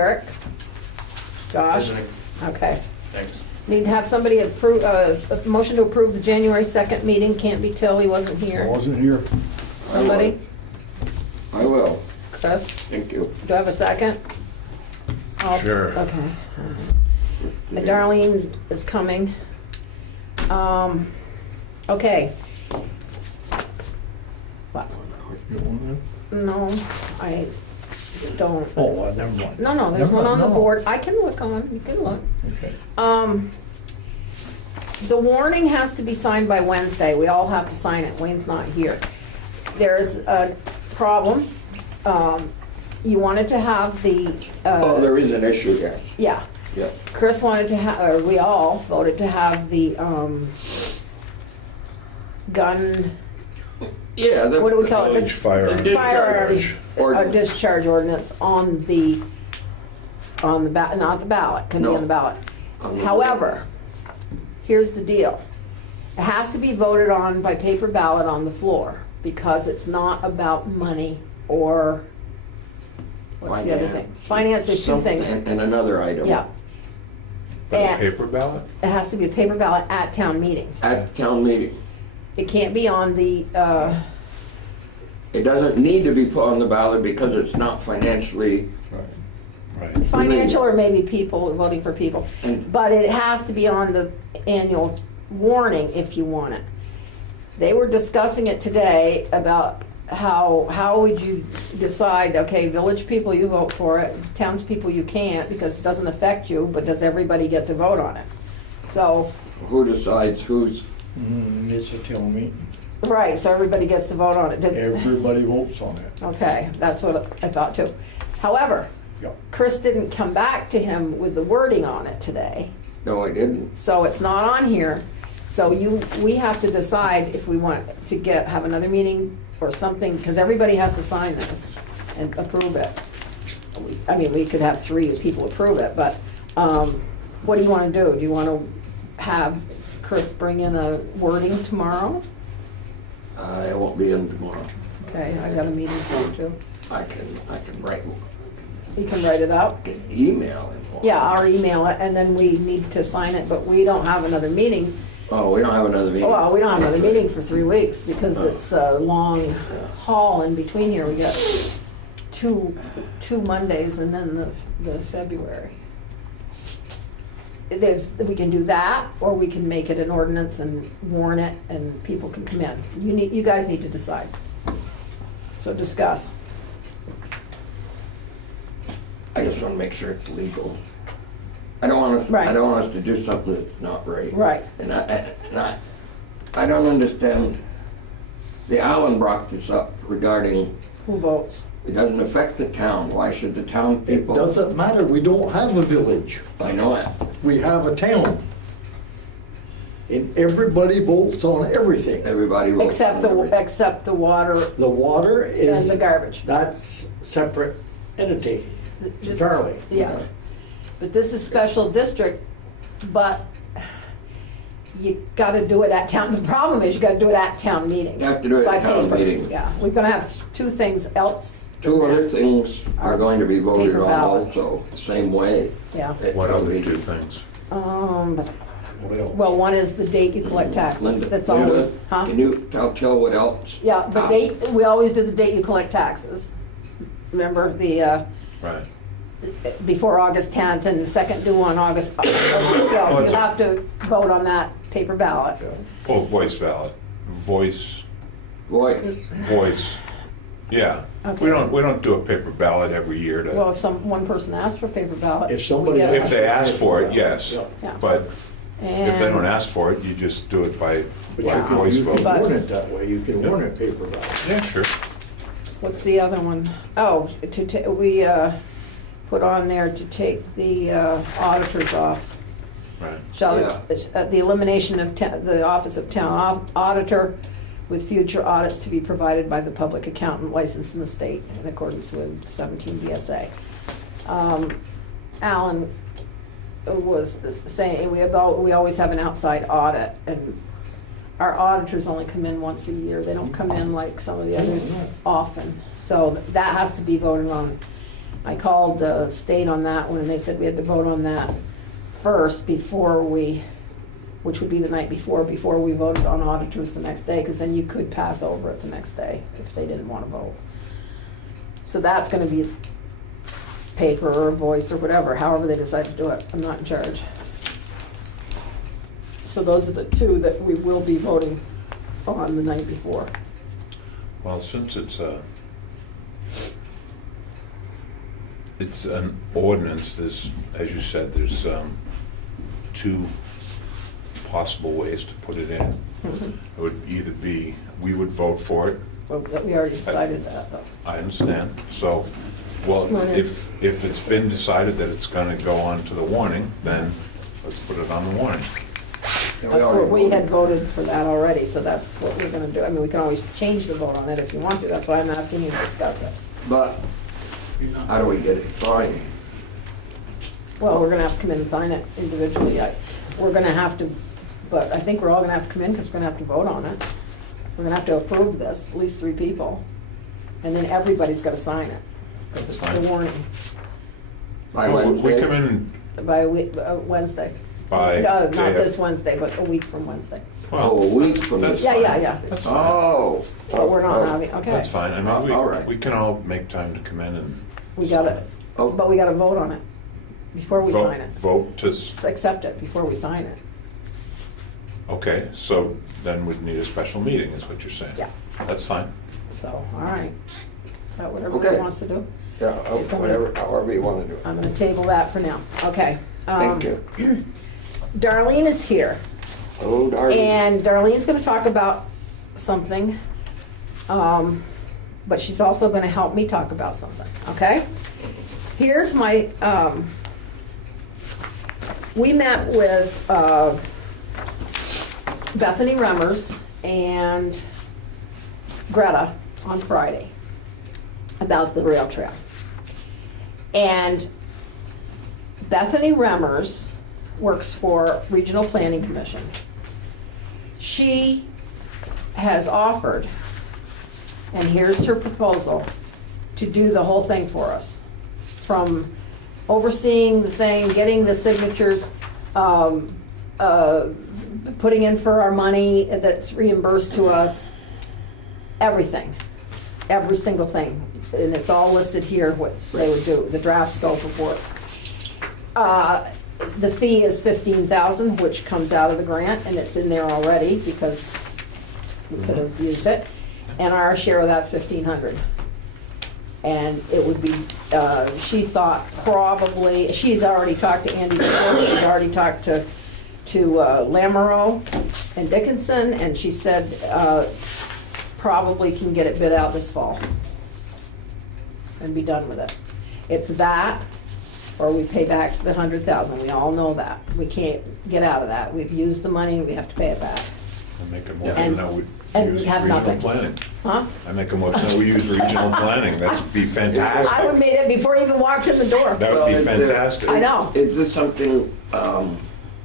Eric? Josh? Listening. Okay. Thanks. Need to have somebody approve, a motion to approve the January 2nd meeting. Can't be Till, he wasn't I here. wasn't here. Somebody? I will. Chris? Thank you. Do I have a second? Sure. Okay. Darlene is coming. Okay. What? You want No, I don't. that? Oh, never mind. No, there's Never one on mind, the no. board. I can look on, you can look. Okay. The warning has to be signed by Wednesday. We all have to sign it. Wayne's not here. There's a problem. You wanted to have the, Oh, there is an issue, yes. yeah. Yeah. Chris wanted to have, or we all voted to have the gun, Yeah. what do we call it? Village fire. The Fire ordinance. discharge ordinance on the not the ballot, can be No. on the ballot. On the- However, here's the deal. It has to be voted on by paper ballot on the floor because it's not about money or, what's the other thing? Finance is two things. And another item. Yeah. The And paper ballot? it has to be a paper ballot at town meeting. At town meeting. It can't be on the, It doesn't need to be put on the ballot because it's not financially, Right. financial or maybe people, voting for people. And- But it has to be on the annual warning if you want it. They were discussing it today about how would you decide, okay, village people, you vote for it, townspeople, you can't because it doesn't affect you, but does everybody get to vote on it? So, who decides who's, It's a town meeting. right, so everybody gets to vote on it. Everybody votes on it. Okay, that's what I thought too. However, Yep. Chris didn't come back to him with the wording on it today. no, I didn't. So it's not on here. So we have to decide if we want to have another meeting or something, because everybody has to sign this and approve it. I mean, we could have 3 people approve it, but what do you want to do? Do you want to have Chris bring in a wording tomorrow? I won't be in tomorrow. Okay, I got a meeting for you too. I can write, You can write it up. can email it. Yeah, I'll email it, and then we need to sign it, but we don't have another meeting. Oh, we don't have another meeting? Well, we don't have another meeting for 3 weeks because it's a long haul in between here. We got two Mondays and then the February. We can do that, or we can make it an ordinance and warn it, and people can come in. You guys need to decide. So discuss. I just want to make sure it's legal. I don't want Right. us to do something that's not right. Right. And I don't understand. The Alan brought this up regarding, Who votes? it doesn't affect the town. Why should the town It people? doesn't matter, we don't have a village. I know it. We have a town. And everybody votes on everything. Everybody votes. Except on everything. except the water The water and is, the garbage. that's separate entity, entirely. Yeah. But this is special district, but you gotta do it at town, the problem is you gotta do it at town meeting. You have to do it by at town paper. meeting. Yeah, we're gonna have 2 things else. 2 other things are going to be voted Paper on ballot. also, same way. Yeah. at What town other 2 meeting. things? Well, one is the date you collect taxes, Linda, that's Linda, always, huh? Can you tell what else? Yeah, the date, we always do the date you collect taxes. Remember, Right. before August 10th and the second due on August, yeah, you have to vote on that paper ballot. Oh, voice ballot. Voice. Voice. Yeah. Okay. We don't do a paper ballot every year to. Well, if one person asks for paper ballot. If somebody we get- If they ask for it, yes. Yeah. But if they And- don't ask for it, you just do it by But Yeah. voice you can vote. But- warn it that way, you can warn it paper ballot. Yeah, sure. What's the other one? Oh, we put on there to take the auditors off. Right. The elimination of the office of town auditor with future audits to be provided by the public accountant licensed in the state in accordance with 17 VSA. Alan was saying we always have an outside audit, and our auditors only come in once a year. They don't come in like some of the others often. So that has to be voted on. I called the state on that one, and they said we had to vote on that first before we, which would be the night before we voted on auditors the next day, because then you could pass over it the next day if they didn't want to vote. So that's gonna be paper or voice or whatever, however they decide to do it. I'm not in charge. So those are the two that we will be voting on the night before. Well, since it's an ordinance, there's, as you said, there's two possible ways to put it in. Mhm. It would either be, we would vote for it, Well, we already decided that, though. I understand, so, well, Well, yeah. if it's been decided that it's gonna go on to the warning, then let's put it on the warning. Yeah, That's already what we had voted. voted for that already, so that's what we're gonna do. I mean, we can always change the vote on it if you want to, that's why I'm asking you to discuss it. But how do we get it signed? Well, we're gonna have to come in and sign it individually. We're gonna have to, but I think we're all gonna have to come in because we're gonna have to vote on it. We're gonna have to approve this, at least 3 people, and then everybody's gotta sign it, because it's the warning, By Well, we Wednesday? come in by a week, Wednesday. by. No, not day of- this Wednesday, but a week from Wednesday. Oh, a week from That's this. Yeah, fine. yeah. That's fine. Oh. But we're not Oh, having, okay. That's fine, I mean, All right. we can all make time to come in and. We gotta, Oh. but we gotta vote on it before we sign it. Vote to, Accept it before we sign it. okay, so then we'd need a special meeting, is what you're saying? Yeah. That's fine. So, all right. Is that what everybody Okay. wants to do? Yeah, Okay, somebody- whatever, however you want to do it. I'm gonna table that for now. Okay. Thank you. Darlene is here, Oh, darn. and Darlene's gonna talk about something, but she's also gonna help me talk about something, okay? Here's my, we met with Bethany Remmers and Greta on Friday about the rail trail. And Bethany Remmers works for Regional Planning Commission. She has offered, and here's her proposal, to do the whole thing for us. From overseeing the thing, getting the signatures, putting in for our money that's reimbursed to us, everything, every single thing. And it's all listed here, what they would do, the draft scope of work. The fee is $15,000, which comes out of the grant, and it's in there already because we could have used it. And our share of that's $1,500. And it would be, she thought probably, she's already talked to Andy before, she's already talked to Lamoureux and Dickinson, and she said probably can get it bid out this fall and be done with it. It's that, or we pay back the $100,000. We all know that. We can't get out of that. We've used the money, we have to pay it back. I make a And- motion that we and use have regional nothing. planning. Huh? I make a motion that we use regional planning, that'd be I would fantastic. have made it before you even walked in the door. That would Well, be is there- fantastic. I know. Is this something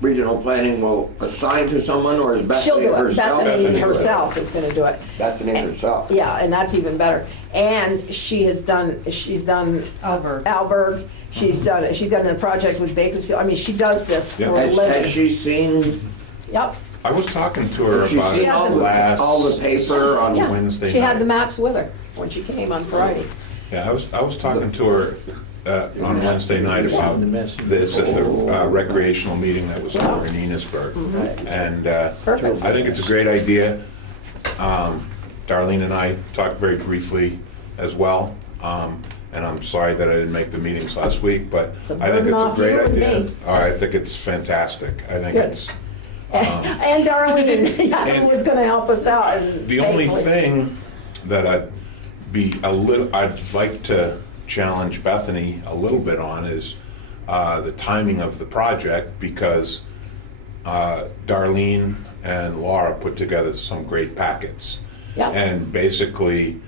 regional planning will assign to someone, or is She'll Bethany do it. herself? Bethany Bethany will. herself is gonna do it. Bethany herself. Yeah, and that's even better. And she's done Alberg, she's done a project with Bakersfield. I mean, she does this Yeah. for a Has living. she seen, Yep. I was talking to her has she about seen it all the, last. all the paper on Yeah. Wednesday She had night. the maps with her when she came on Friday. Yeah, I was talking to her on Wednesday night about this at the recreational meeting that was over in Enosburg. And Perfect. I think it's a great idea. Darlene and I talked very briefly as well. And I'm sorry that I didn't make the meetings last week, but It's a I think burden it's a off great you and idea. me. I think it's fantastic. I think Good. it's, And Darlene, yeah, and was gonna help us out. And the only thankfully- thing that I'd like to challenge Bethany a little bit on is the timing of the project, because Darlene and Laura put together some great packets. Yeah. And basically,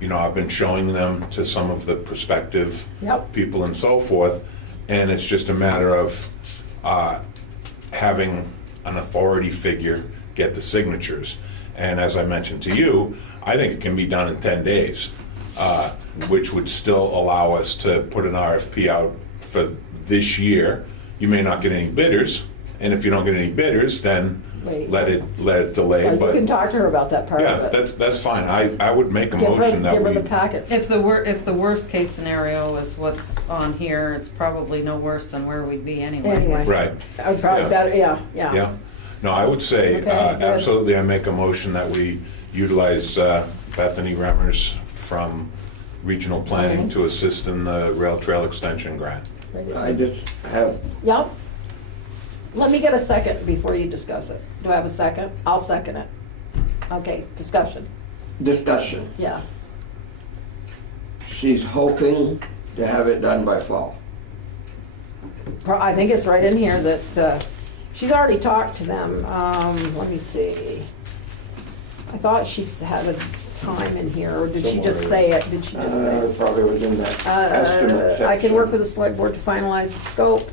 you know, I've been showing them to some of the prospective Yep. people and so forth, and it's just a matter of having an authority figure get the signatures. And as I mentioned to you, I think it can be done in 10 days. which would still allow us to put an RFP out for this year. You may not get any bidders, and if you don't get any bidders, then Wait. let it delay. Well, you But can talk to her about that part yeah, of it. that's fine. I would make a Give motion that her we. the packets. If the worst case scenario is what's on here, it's probably no worse than where we'd be anyway. Anyway. Right. I would probably Yeah. better, yeah. Yeah. No, I would say, Okay, good. absolutely, I make a motion that we utilize Bethany Remmers from Regional Planning Okay. to assist in the rail trail extension grant. I just have, Yep. Let me get a second before you discuss it. Do I have a second? I'll second it. Okay, discussion. discussion. Yeah. She's hoping to have it done by fall. I think it's right in here that she's already talked to them. Let me see. I thought she had a time in here, or did she just say it? Did she just say it? Probably within that estimate section. I can work with the select board to finalize the scope,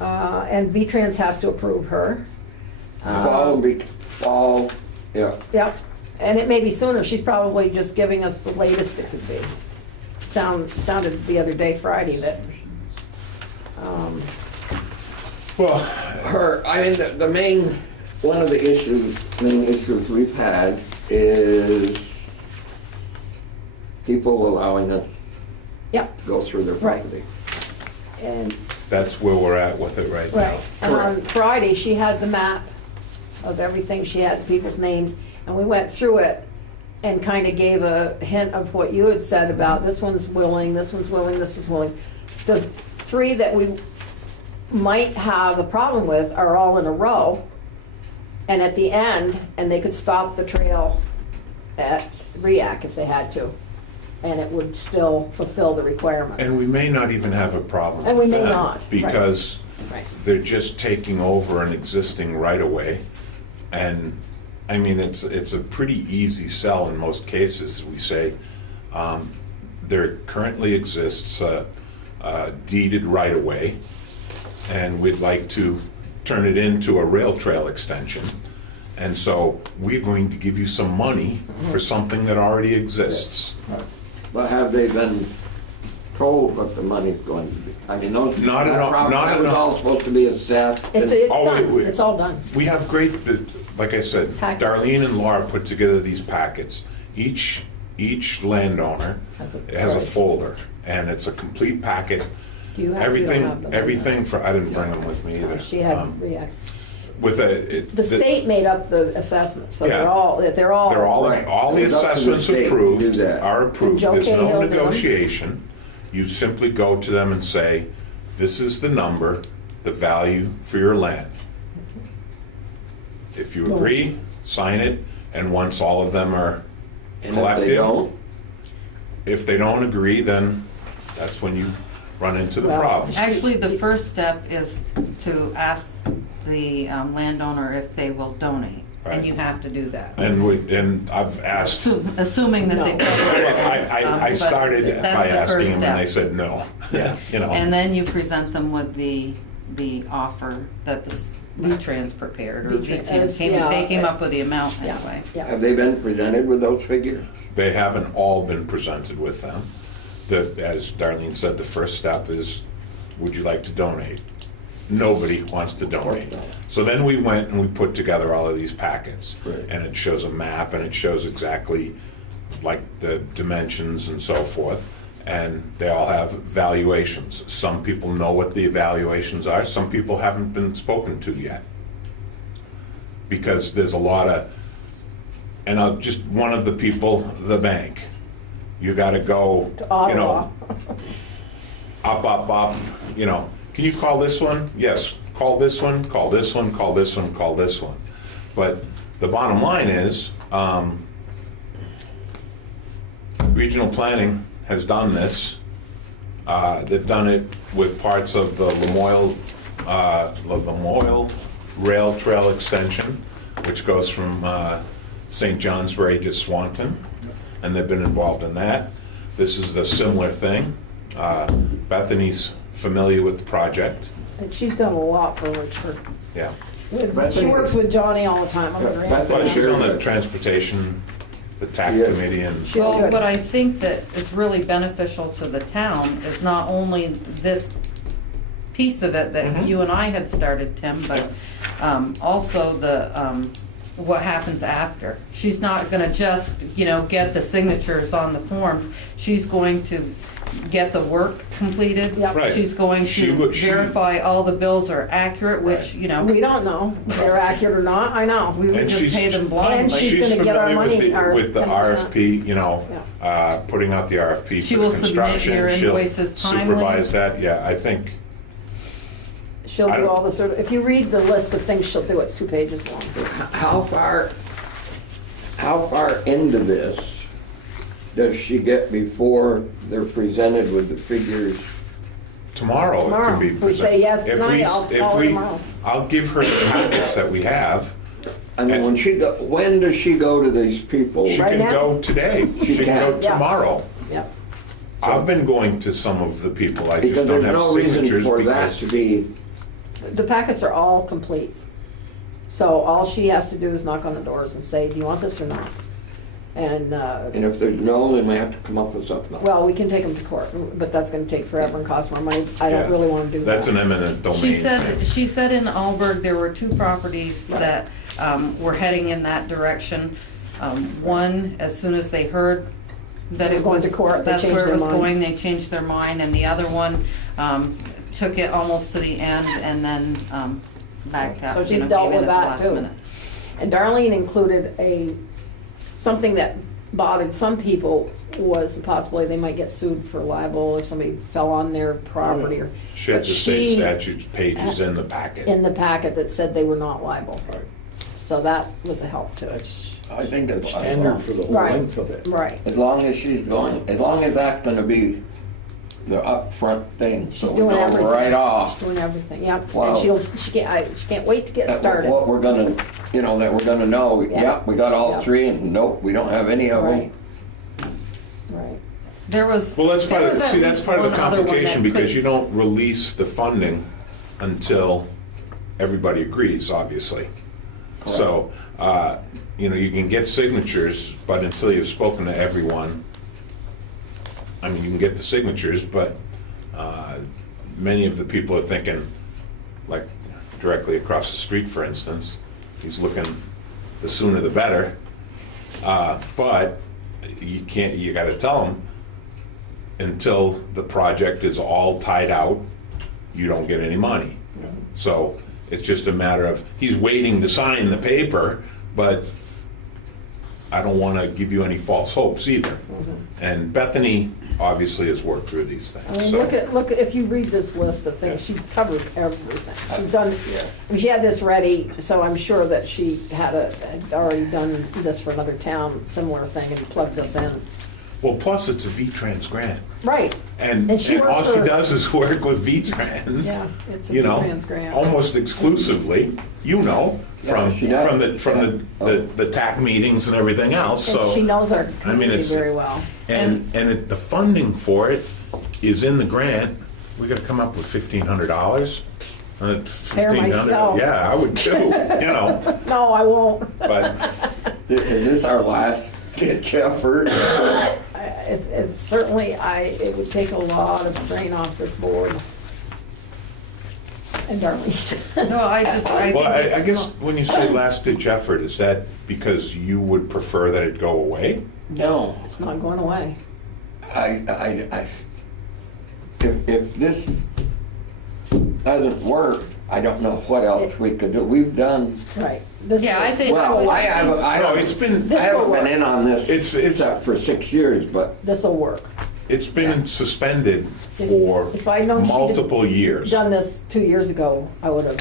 and V-Trans has to approve her. Fall, yeah. Yep, and it may be sooner. She's probably just giving us the latest it could be. Sounded the other day, Friday, that, Well, The main, one of the main issues we've had is people allowing us yep, to go through their Right. property. and, that's where we're at with it right now. right. And on Friday, she had the map of everything. She had the people's names, and we went through it and kind of gave a hint of what you had said about this one's willing, this one's willing, this one's willing. The three that we might have a problem with are all in a row, and at the end, and they could stop the trail at REAC if they had to, and it would still fulfill the requirements. And we may not even have a problem And we with may that, not, right. because Right. they're just taking over an existing right-of-way. And, I mean, it's a pretty easy sell in most cases. We say, there currently exists a deeded right-of-way, and we'd like to turn it into a rail trail extension. And so we're going to give you some money for something that already exists. But have they been told what the money's going to be? I mean, those, Not that enough- property, not that was enough. all supposed to be assessed. It's and- Oh, wait, done, wait. it's all done. We have great, like I said, Packets. Darlene and Laura put together these packets. Each landowner Has a has a place. folder, and it's a complete packet. Do you have, you don't have them? Everything I didn't bring them with me either. She had REAC. With The state made up the assessments, so Yeah. they're all. they're all Right. the It's up to the assessments state to approved do that. are approved. Joe There's Cahill no did 'em. negotiation. You simply go to them and say, this is the number, the value for your land. If you agree, sign it, and once all of them are And if collected. they don't, If they don't agree, then that's when you run into the Well, problems. Actually, the first step is to ask the landowner if they will donate, Right. and you have to do that. And I've asked, Assuming that they. No. I But started that's by the asking first them, and they step. said no. Yeah. You know, And then you present them with the offer that the V-Trans prepared, or V-Trans, V-Trans yeah. they came up with the amount Yeah, anyway. yeah. have they been presented with those figures? they haven't all been presented with them. As Darlene said, the first step is, would you like to donate? Nobody wants to donate. not. So then we went and we put together all of these packets. Right. And it shows a map, and it shows exactly like the dimensions and so forth. And they all have valuations. Some people know what the evaluations are, some people haven't been spoken to yet. Because there's a lot of, and just one of the people, the bank. You gotta go, To you know, Ottawa. up, you know, can you call this one? Yes, call this one, call this one, call this one, call this one. But the bottom line is, regional planning has done this. They've done it with parts of the Lamoille Rail Trail Extension, which goes from St. Johnsbury to Swanton, and they've been involved in that. This is a similar thing. Bethany's familiar with the project. And she's done a lot for Richford. Yeah. She works with Johnny all the time. I'm Yeah, gonna that's But answer she's that. on the transportation, the TAC Yeah. committee and. Sure. Well, Good. what I think that is really beneficial to the town is not only this piece of it that you and I had started, Tim, but also the, what happens after. She's not gonna just, get the signatures on the forms. She's going to get the work completed. Yep. Right. She's going She to would- she- verify all the bills are accurate, which, We don't know if they're accurate or not, I know. we would And just she's- pay them And blindly. she's gonna get our familiar money, with the, our with the 10%. RFP, putting out the RFP She for will the submit construction. your She'll invoices timely. supervise that, yeah, I think, She'll I do don't- all the sort of, if you read the list of things she'll do, it's 2 pages long. How far into this does she get before they're presented with the figures? tomorrow it Tomorrow. can be If we presented. say yes If tonight, we- I'll if call her we- tomorrow. I'll give her the packets that we have. I mean, when does she go to these people? She Right can now? go today, she can go can. Yeah. tomorrow. Yep. I've been going to some of the people, I just Because don't there's have no reason signatures for that because. to be, The packets are all complete. So all she has to do is knock on the doors and say, do you want this or not? And, and if there's no, then we have to come up with something. well, we can take them to court, but that's gonna take forever and cost more money. I don't Yeah. really wanna do that. That's an eminent domain thing. She said in Alberg, there were 2 properties that were heading in that direction. One, as soon as they heard that They were it going was, to court, they that's changed where it their was mind. going, they changed their mind, and the other one took it almost to the end and then backed out. So she's you know, dealt came in with at the that last too. minute. And Darlene included something that bothered some people was the possibility they might get sued for libel if somebody fell on their property or. She had but the state she- statutes pages in the packet. In the packet that said they were not liable. Right. So that was a help too. That's I think that's standard for the whole Right. length of it. Right. As long as she's going, as long as that's gonna be the upfront thing, so She's we doing know everything. right off. She's doing everything, yep. Wow. And she can't wait to get that started. What we're gonna, that we're gonna know, Yeah. yep, we got all Yeah. 3, and nope, we don't have any of them. Right. Right. There was. Well, that's there part of, was at see, that's least part of the one other one complication that because could- you don't release the funding until everybody agrees, obviously. So, you can get signatures, but until you've spoken to everyone, I mean, you can get the signatures, but many of the people are thinking, like directly across the street, for instance, he's looking, the sooner the better. But you gotta tell him, until the project is all tied out, you don't get any money. So it's just a matter of, he's waiting to sign the paper, but I don't want to give you any false hopes either. And Bethany obviously has worked through these I things. mean, So look, if you read this list of things, she covers everything. She's done, I mean, she had this ready, so I'm sure that she had already done this for another town, similar thing, and plugged this in. Well, plus it's a V-Trans grant. Right. And And she all works she for- does is work with V-Trans. Yeah, it's a you know, V-Trans grant. almost exclusively, from she does. the TAC meetings and everything else, And so. she knows our I mean, community it's- very well. The funding for it is in the grant. We gotta come up with $1,500. myself. Yeah, I would too, No, I won't. but, Is this our last ditch effort? It's certainly, it would take a lot of strain off this board. And Darlene. No, I think well, I it's guess not- when you say last ditch effort, is that because you would prefer that it go away? No, It's not going away. if this doesn't work, I don't know what else we could do. We've done, Right. This Yeah, I will- think- well, I No, haven't, it's been, This I haven't will been work. in on this It's- except for 6 years, but This'll work. it's been suspended for If I'd known she'd have multiple years. Done this 2 years ago, I would have.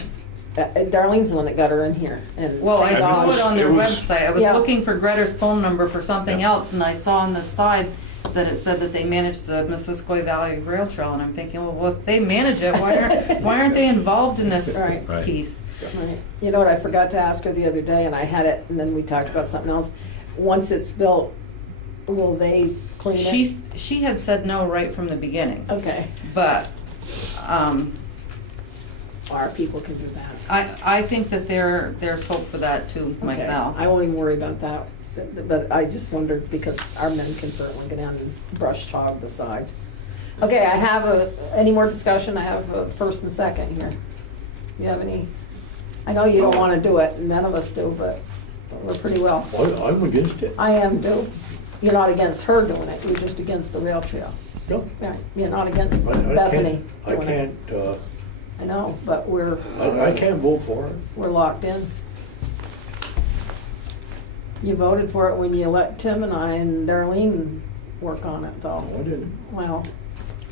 Darlene's the one that got her in here, and Well, I thank saw God. it on their It was- website. I was Yeah. looking for Greta's phone number for something Yeah. else, and I saw on the side that it said that they managed the Missisquoi Valley Rail Trail, and I'm thinking, well, if they manage it, why aren't they involved in this Right. Right. piece? Right. You know what, I forgot to ask her the other day, and I had it, and then we talked about something else. Once it's built, will they clean it? She had said no right from the beginning, Okay, but our people can do that. I think that there's hope for that too, Okay. myself. I won't even worry about that. But I just wondered, because our men can certainly go down and brush hog the sides. Okay, I have any more discussion? I have a first and second here. You have any? I know you don't want to do it, none of us do, but we're pretty well. I'm against it. I am too. You're not against her doing it, you're just against the rail trail. No. Yeah, you're not against I Bethany can't, doing it. I know, but I can't vote for it. we're locked in. You voted for it when you let Tim and I and Darlene work on it, though. No, I didn't. Well,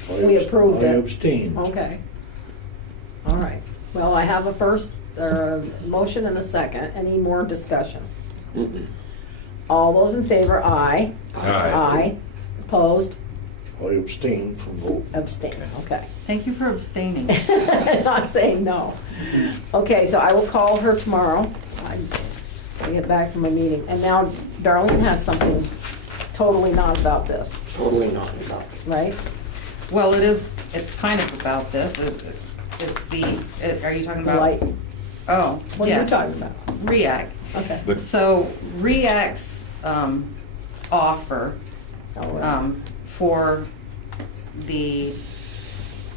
we approved I it. abstained. Okay. All right. Well, I have a first, motion and a second. Any more discussion? All those in favor, aye. Aye. Aye. Opposed? I abstained from vote. Abstain. Okay. Thank you for abstaining. Not saying no. Okay, so I will call her tomorrow. I get back from a meeting. And now Darlene has something totally not about this, Totally not about it. right? Well, it's kind of about this. It's are you talking The about? light. Oh, What are you yes. talking about? REAC. Okay. The- So REAC's offer All right. for the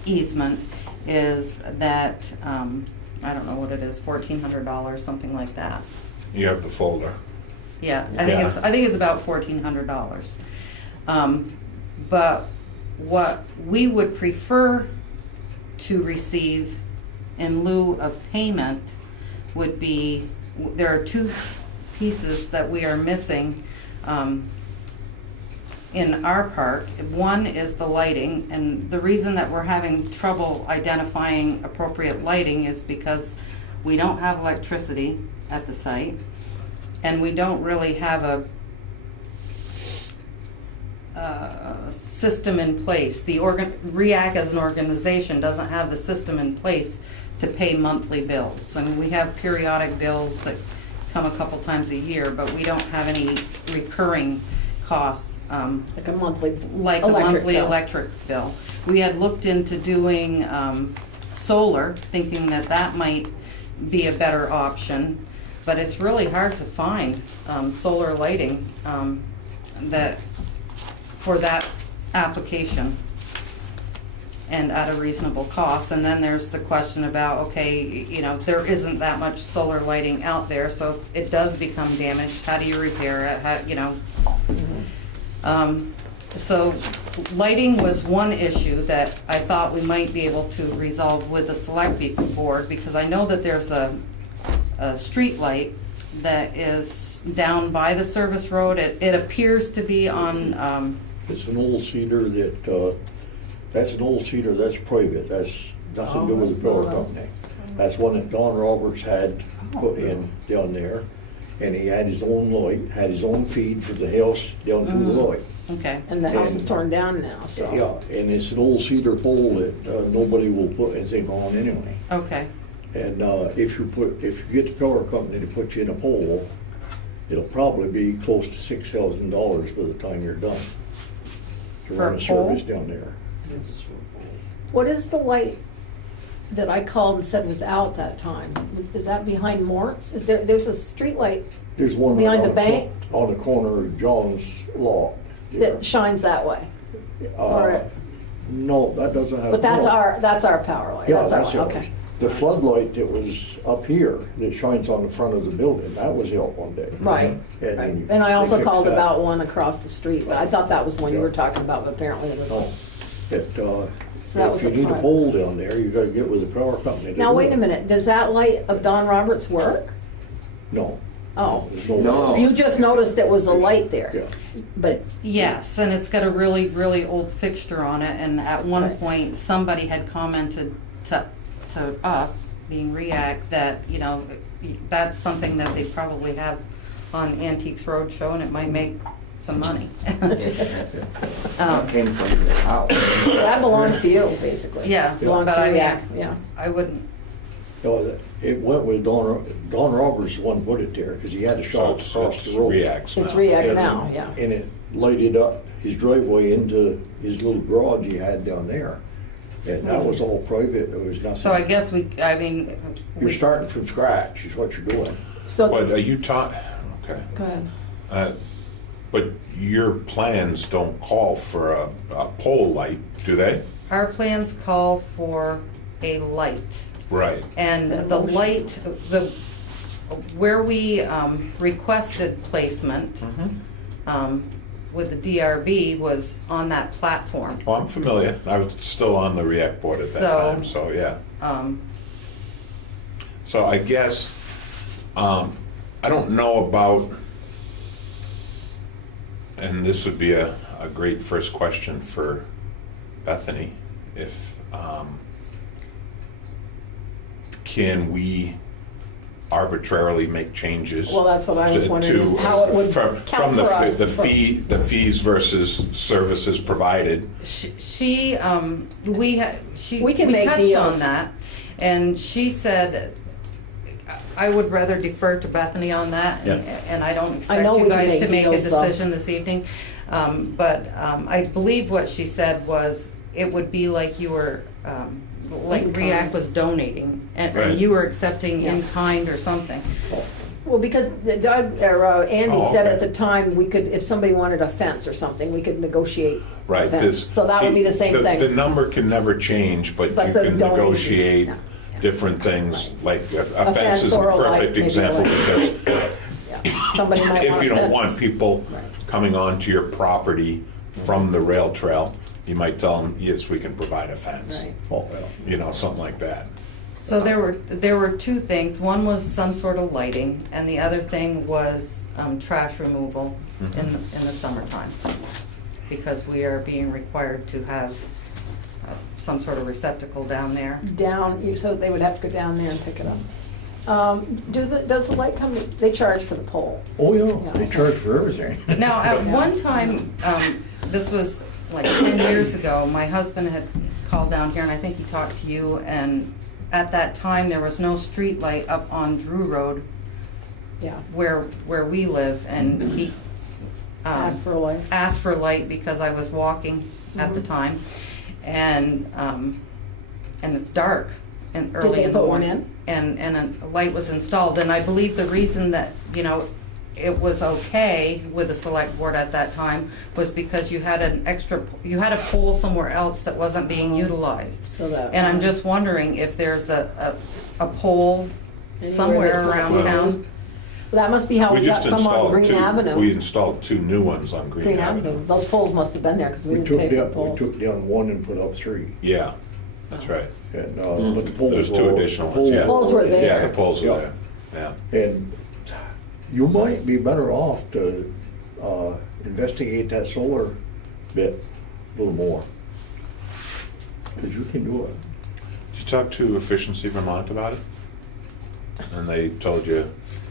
easement is that, I don't know what it is, $1,400, something like that. You have the folder. Yeah, Yeah. I think it's about $1,400. But what we would prefer to receive in lieu of payment would be, there are two pieces that we are missing in our park. One is the lighting, and the reason that we're having trouble identifying appropriate lighting is because we don't have electricity at the site, and we don't really have a system in place. The REAC as an organization doesn't have the system in place to pay monthly bills. I mean, we have periodic bills that come a couple times a year, but we don't have any recurring costs. Like a monthly Like a electric monthly bill. electric bill. We had looked into doing solar, thinking that that might be a better option, but it's really hard to find solar lighting that for that application and at a reasonable cost. And then there's the question about, okay, you know, there isn't that much solar lighting out there, so it does become damaged. How do you repair it? How, you know? So lighting was one issue that I thought we might be able to resolve with the select board, because I know that there's a street light that is down by the service road. It appears to be on, It's an old cedar that's an old cedar, that's private, that's nothing to do with the power company. That's one that Don Roberts had put in down there, and he had his own light, had his own feed for the house down to the light. okay. And the house is And- torn down now, so. Yeah, and it's an old cedar pole that nobody will put anything on anyway. Okay. And if you get the power company to put you in a pole, it'll probably be close to $6,000 by the time you're done to For run a a service pole? down there. What is the light that I called and said was out that time? Is that behind Mort's? There's a street light There's one Behind right the bank? on the corner of John's lot. there. that shines that way? or- No, that doesn't have. But that's no. our power light. Yeah, our that's light. yours. Okay. The floodlight that was up here, that shines on the front of the building, that was out one day. Right. And Right. then And I they also fixed called that. about one across the street, but I thought that was the one you Yeah. were talking about, but apparently it was. No, So that was if you a need a private. pole down there, you gotta get with the power company to Now, do wait it. a minute, does that light of Don Roberts work? No. Oh, There's No. you just noticed there was a light there? Yeah. But, Yes, and it's got a really, really old fixture on it, and at one Right. point, somebody had commented to us, being REAC, that, you know, that's something that they probably have on Antiques Roadshow, and it might make some money. That came from the house. that belongs to you, basically. Yeah, Belongs but to I mean, REAC, yeah. I wouldn't, No, it went with Don Roberts, the one who put it there, because he had a shop So across the road. reacts It's now. REAC's And- now, yeah. And it lighted up his driveway into his little garage he had down there. And that was all private, there was nothing. so I guess You're starting from scratch is what you're doing. So, But are you talking, okay. go ahead. But your plans don't call for a pole light, do they? Our plans call for a light. Right. And the light, where we requested placement with the DRB was on that platform. Oh, I'm familiar. I was still on the React board at that time, so yeah. So I guess, I don't know about, and this would be a great first question for Bethany, if, can we arbitrarily make changes? Well, that's what I was wondering, how it would count from for us. the fees versus services provided. We can make touched deals. on that, and she said, I would rather defer to Bethany on that, Yeah. and I don't I expect know you we can guys make to make a deals, though. decision this evening. But I believe what she said was, it would be like you were, like In React kind. was donating, and Right. you were accepting in Yeah. kind or something. Well, because Doug, or Andy Oh, said okay. at the time, we could, if somebody wanted a fence or something, we could negotiate a Right. fence. So that would be the same The thing. number can never change, but But you the can donation, negotiate yeah, yeah. different things, like a fence fence is a or a light, perfect maybe a example, light. because Yeah. Somebody might want if a you don't fence. want people Right. coming onto your property from the rail trail, you might tell them, yes, we can provide a fence. Right. Oh, well. You know, something like that. So there were two things. One was some sort of lighting, and the other thing was trash removal in the summertime, because we are being required to have some sort of receptacle down there. So they would have to go down there and pick it up. Does the light company, they charge for the pole? Oh, yeah, Yeah, they okay. charge for everything. Now, at one time, this was like 10 years ago, my husband had called down here, and I think he talked to you, and at that time, there was no street light up on Drew Road Yeah. where we live, and he Ask for a light. asked for light because I was walking at the time, and it's dark and early they in the put one morning. And a light was installed, and I believe the reason that, it was okay with the select board at that time was because you had a pole somewhere else that wasn't being utilized. So that. And I'm just wondering if there's a pole Anywhere somewhere that's not around used. town. That must be how We we got just some on installed Green we Avenue. installed 2 new ones on Green Avenue. Those poles must have been there because we We didn't took pay for the down, we poles. took down one and put up 3. Yeah, that's right. And, but the poles There's were 2 all- additional the ones, yeah. Poles were there. Yeah, the poles were Yeah. there, yeah. And you might be better off to investigate that solar bit a little more. Because you can do it. Did you talk to Efficiency Vermont about it? And they told you,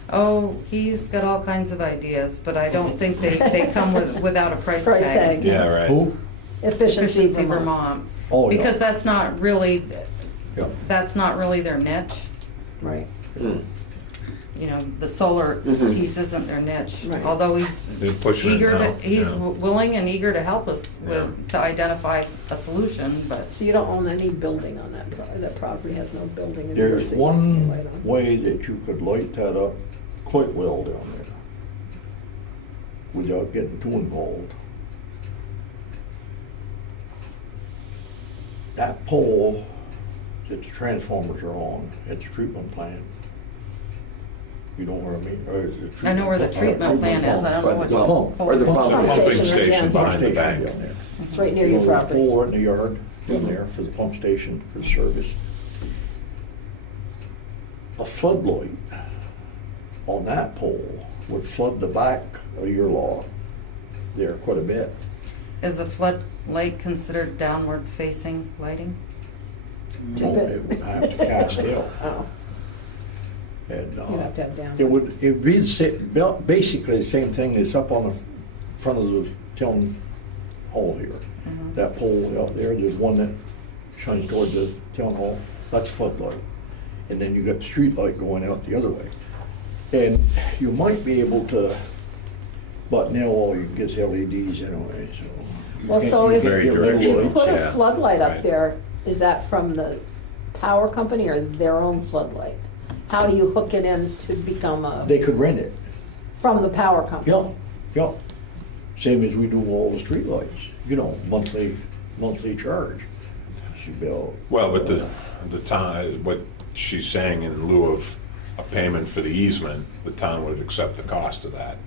Oh, he's got all kinds of ideas, but I don't think they come without a price Price tag. tag. yeah, right. Who? Efficiency Efficiency Vermont. Vermont. Oh, yeah. Because that's not really Yeah. their niche. Right. The solar piece isn't their niche. Right. Although he's They're pushing it eager now, he's yeah. willing and eager to help us Yeah. to identify a solution, but So you don't own any building on that, that property has no building. in There's Jersey. one Light on. way that you could light that up quite well down there without getting too involved. That pole that the transformers are on at the treatment plant, you know where I mean? Or is it I know where the treatment plant is. I don't know Right, what the pump, or the Pump pump. Pump Pumping station, station yeah. behind the station bank. down there. It's right near your So there's a property. pole right in the yard down Mhm. there for the pump station for the service. A floodlight on that pole would flood the back of your lawn there quite a bit. is a floodlight considered downward facing lighting? So it would have to cast out. Oh, And, you have to have down. it'd be basically the same thing as up on the front of the town hall here. Mhm. That pole out there, there's one that shines toward the town hall, that's floodlight. And then you got the street light going out the other way. And you might be able to, but now all you can get is LEDs anyway, so. you Well, can't so use if Very your if you directional, put a yeah. floodlight up Right. there, is that from the power company or their own floodlight? How do you hook it in to become They could rent it. from the power company? Yeah, Yeah, same as we do all the streetlights, you know, monthly charge. Should be all. Well, but the town, what she's saying, in lieu of a payment for the easement, the town would accept the cost of that.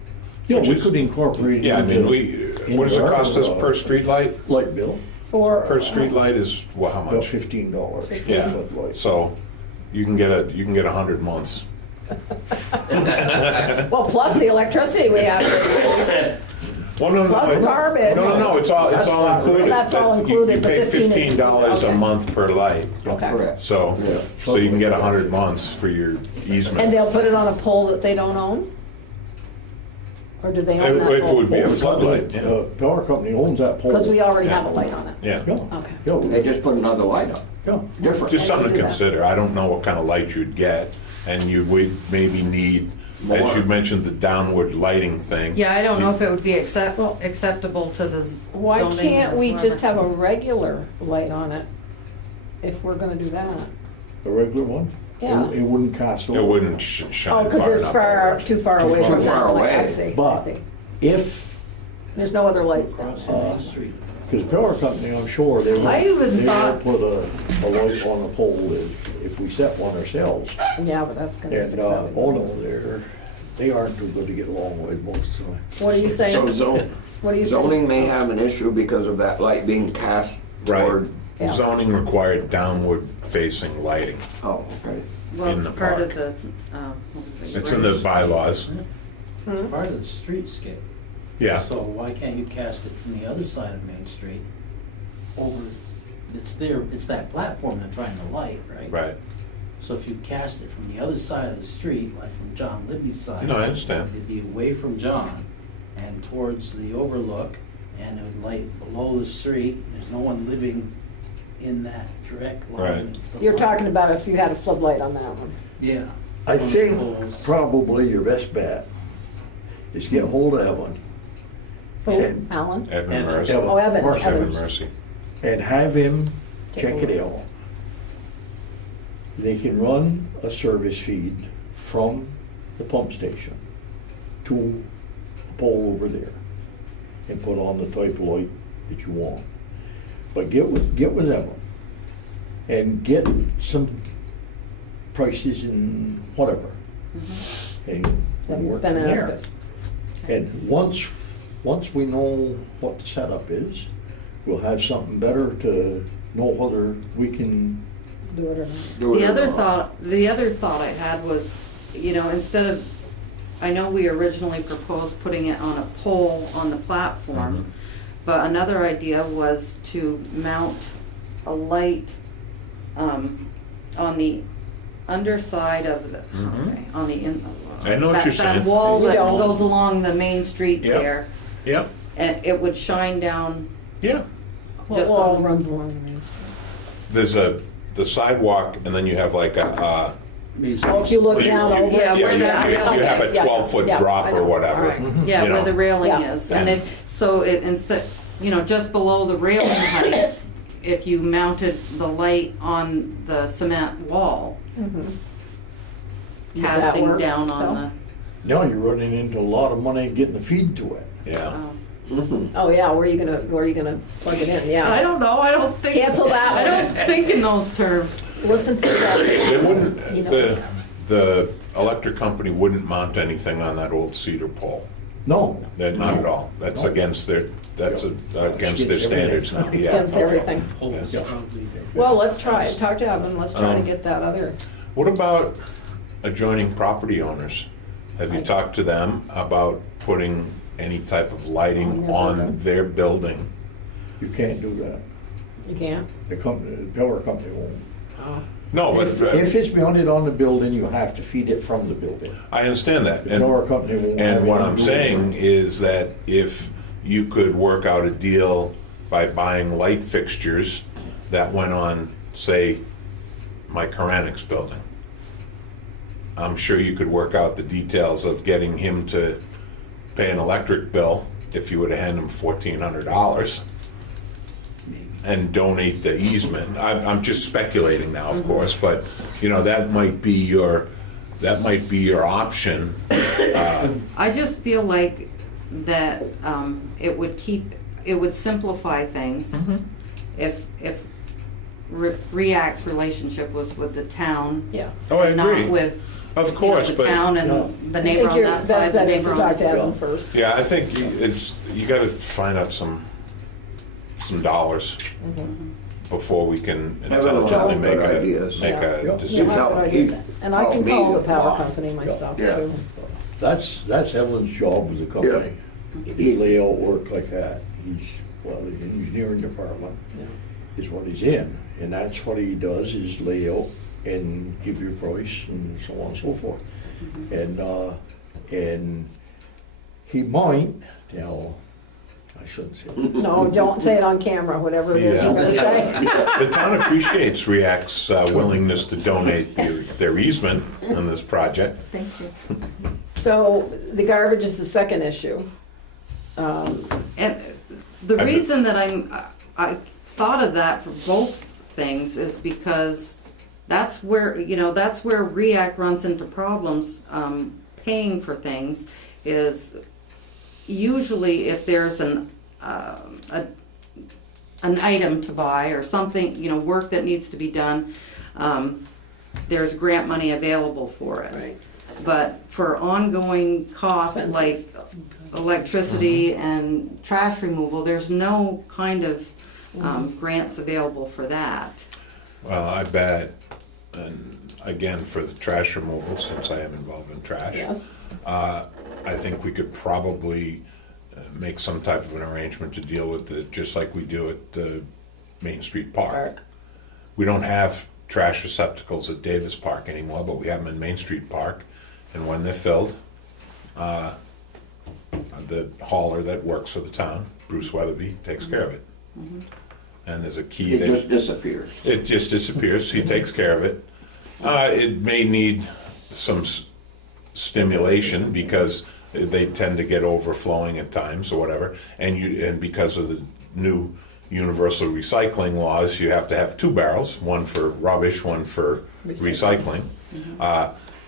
Yeah, Which we is- could incorporate. Yeah, I mean, into what does it our, cost us per streetlight? Light bill, For. Per streetlight is, well, how about much? $15. Yeah, Light. so you can get 100 months. Well, plus the electricity we have to use. Well, no, Plus the garbage. No, it's all included. That's all That- included, You but pay 15 is $15 a okay. month per light, Okay. Correct. so you can get 100 months for your And easement. they'll put it on a pole that they don't own? Or do they own that If it pole? would be a floodlight, yeah. Power company owns that pole. Because we already have a light on it. Yeah. Yeah. Okay. Yeah, They just put another light up, yeah. different. Just something to do that. consider. I don't know what kind of light you'd get, and you would maybe need, as More. you mentioned, the downward lighting thing. Yeah, I don't know if it would be acceptable to the Why zoning can't or we just whatever. have a regular light on it if we're gonna do that? A regular one? Yeah. It wouldn't cost over. It wouldn't Oh, shine because far it's enough. too far away far from that away. light. I see, I But- see. If, There's no other lights down there. because power company, I'm sure they I even will thought- put a light on a pole if we set one ourselves. Yeah, but that's gonna be And, expensive. oh no, they aren't too good to get along with most of the time. What are you So saying? What are you saying? zoning may have an issue because of that light being cast Right. toward, Yeah. Zoning required downward facing lighting. oh, okay. Well, in it's the part of park. the, what was it? It's in the bylaws. Hmm? Part of the streetscape. Yeah. So why can't you cast it from the other side of Main Street over, it's there, it's that platform they're trying to light, right? Right. So if you cast it from the other side of the street, like from John Libby's side. No, I understand. It'd be away from John and towards the overlook, and it would light below the street. There's no one living in that direct line. Right. of the You're light. talking about if you had a floodlight on that one. Yeah. I On the think poles. probably your best bet is get hold of Evan Who, And- Alan? Edmund Evan. Mercy. Oh, Evan, Mercy. Evan Evans. Mercy. and have him Take a check it look. out. They can run a service feed from the pump station to a pole over there and put on the type of light that you want. But get with Evan and get some prices and whatever. And Then work from then there. ask us. And once we know what the setup is, we'll have something better to know whether we can. Do it or not. Do it The or other not. the other thought I had was, instead of, I know we originally proposed putting it on a pole on the platform, but another idea was to mount a light, on the underside of the, okay, on the, I know what you're saying. that wall You that don't. goes along the main street Yep. there, Yep. and it would shine down. Yeah. What Just wall on- runs along the main street? The sidewalk, and then you have like a, Oh, if you look You- down you- over. Yeah, it, where you that- you okay, have a yeah, 12-foot yeah, drop I or know. whatever. All right. Yeah, you where know. the railing Yeah. is, and it instead, just below the railing height, if you mounted the light on the cement wall, Would that casting work, down Phil? on Now you're running into a lot of money getting the feed to it. the. Yeah. Oh, yeah, where are you gonna plug it in? I Yeah. don't know. I don't think. Cancel that I one. don't think in those terms. Listen to that. They wouldn't, He knows. the electric company wouldn't mount anything on that old cedar pole. No. Not at all. That's No. against their, against their standards now. It's Yeah. against everything. Poles Yeah. probably. Well, let's try it. Talk to Evan. Let's try to Um, get that other. What about adjoining property owners? Have you talked to them about putting any type of lighting On their on their building? You can't do that. You can't? The power company won't. No, but If it's mounted on the building, you have to feed it from the building. I understand that. The power company won't. have And what anything I'm to do with saying it. is that if you could work out a deal by buying light fixtures that went on, say, my Koranix building, I'm sure you could work out the details of getting him to pay an electric bill if you were to hand him $1,400 and donate the easement. I'm just speculating now, of course, but that might be your option. I just feel like that it would simplify things if REACT's relationship was with the town. Yeah. Oh, I and agree. Not with, Of course, the but. town No. and the I neighbor think on your that best side, the bet is neighbor to on talk to the Evan first. Yeah, I think you gotta find out some dollars before we can Evan will intelligently have make good ideas. a Yeah. Yeah, decision. how- good he- ideas. And I how can me call the to power apply. company myself Yeah. too. That's Evan's job with the company. He lay out work like that. Well, the engineering department Yeah. is what he's in. And that's what he does, is lay out and give you a price and so on and so forth. And he might, I shouldn't say it. No, don't say it on camera, whatever it is you're gonna say. The town appreciates REACT's willingness to donate their easement on this project. Thank you. So the garbage is the second issue. And the reason that I thought of that for both things is because that's where REACT runs into problems paying for things. Is usually if there's an item to buy or something, work that needs to be done, there's grant money available for it. Right. But for ongoing costs Expenses. like electricity and trash removal, there's no kind of grants available for that. Well, I bet, and again, for the trash removal, since I am involved in trash, Yes. I think we could probably make some type of an arrangement to deal with it, just like we do at the Main Street Park. Park. We don't have trash receptacles at Davis Park anymore, but we have them in Main Street Park. And when they're filled, the hauler that works for the town, Bruce Weatherby, takes care of it. And there's a key It that just disappears. it just disappears. He takes care of it. It may need some stimulation because they tend to get overflowing at times or whatever. And because of the new universal recycling laws, you have to have 2 barrels, one for rubbish, one for recycling.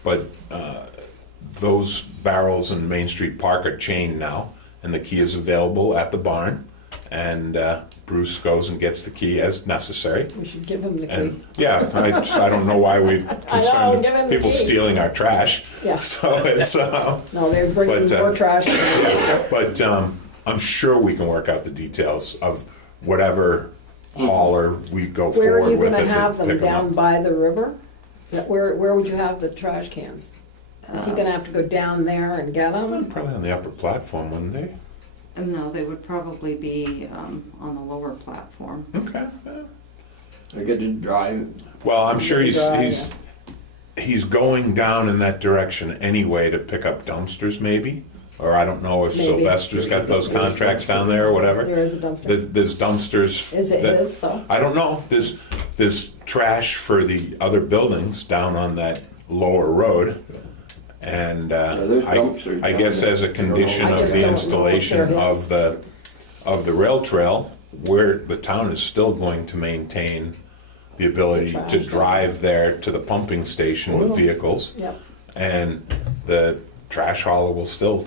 But those barrels in Main Street Park are chained now, and the key is available at the barn. And Bruce goes and gets the key as necessary. We should give him the key. And yeah, I don't know why we're give him concerned the with people key. stealing our trash. Yeah. So it's, No, they're bringing But, more trash. but I'm sure we can work out the details of whatever hauler we go Where are forward you with. gonna it to have them, pick down up. by the river? Where would you have the trash cans? Is he gonna have to go down there and get them? Probably on the upper platform, wouldn't they? No, they would probably be on the lower platform. Okay. Yeah. I get to drive. Well, I'm sure Dry, he's going down in that direction anyway to pick up dumpsters, maybe. Or I don't know if Maybe. Sylvester's got those contracts down there or whatever. There is a dumpster. There's dumpsters. Is it that- his though? I don't know. There's trash for the other buildings down on that lower road. And there's dumpsters I down guess there. as a condition I of just the don't know if installation they're of the rail trail, where the town is still going to maintain the ability The trash, to yeah. drive there to the pumping station with vehicles. Yep. And the trash hauler will still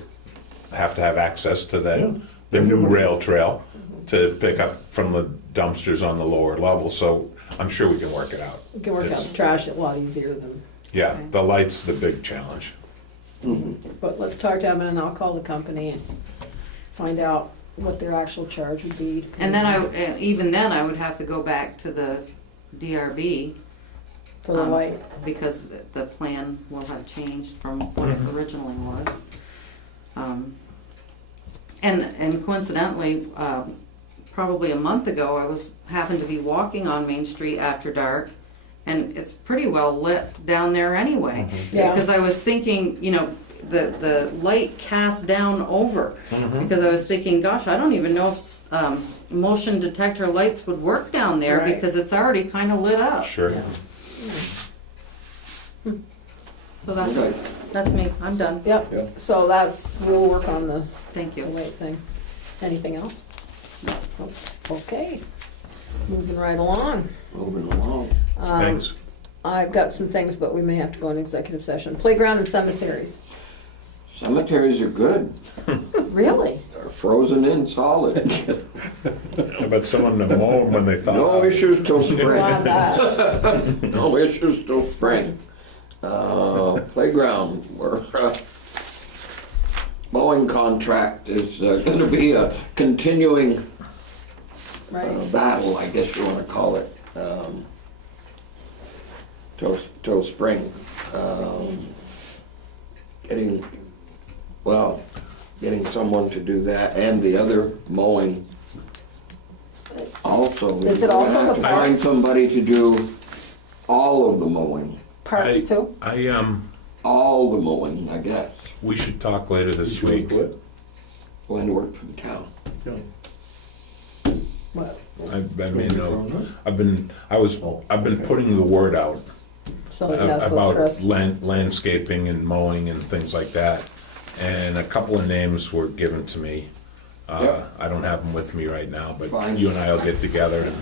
have to have access to the new Everybody. rail trail to pick up from the dumpsters on the lower level. So I'm sure we can work it out. We can work out It's- the trash a lot easier than, Yeah, Okay. the light's the big challenge. but let's talk to Evan and I'll call the company and find out what their actual charge would be. And then even then, I would have to go back to the DRB For the light. because the plan will have changed from what it originally was. And coincidentally, probably a month ago, happened to be walking on Main Street after dark, and it's pretty well lit down there anyway. Yeah. Because I was thinking, the light cast down over, because I was thinking, gosh, I don't even know if motion detector lights would work down there Right. because it's already kind of lit up. Sure. Yeah. So Okay. that's me. I'm done. Yeah. Yep, so we'll work on the Thank you. light thing. Anything else? Okay, moving right along. Moving along. Thanks. I've got some things, but we may have to go in executive session. Playground and cemeteries. Cemeteries are good. Really? They're frozen in solid. But someone to mow them when they thaw No out. issues till spring. Not that. No issues till spring. Playground, where mowing contract is going to be a continuing Right. battle, I guess you want to call it, till spring. Getting someone to do that and the other mowing also. Is it We're also gonna have the to find parks? somebody to do all of the mowing, Parks too? all the mowing, I guess, We should talk later this You wanna week. quit? when to work for the town. Yeah. What? I've been putting the word out So, yeah, so about Chris, landscaping and mowing and things like that. And a couple of names were given to me. Yep. I don't have them with me right now, but Fine. you and I will get together and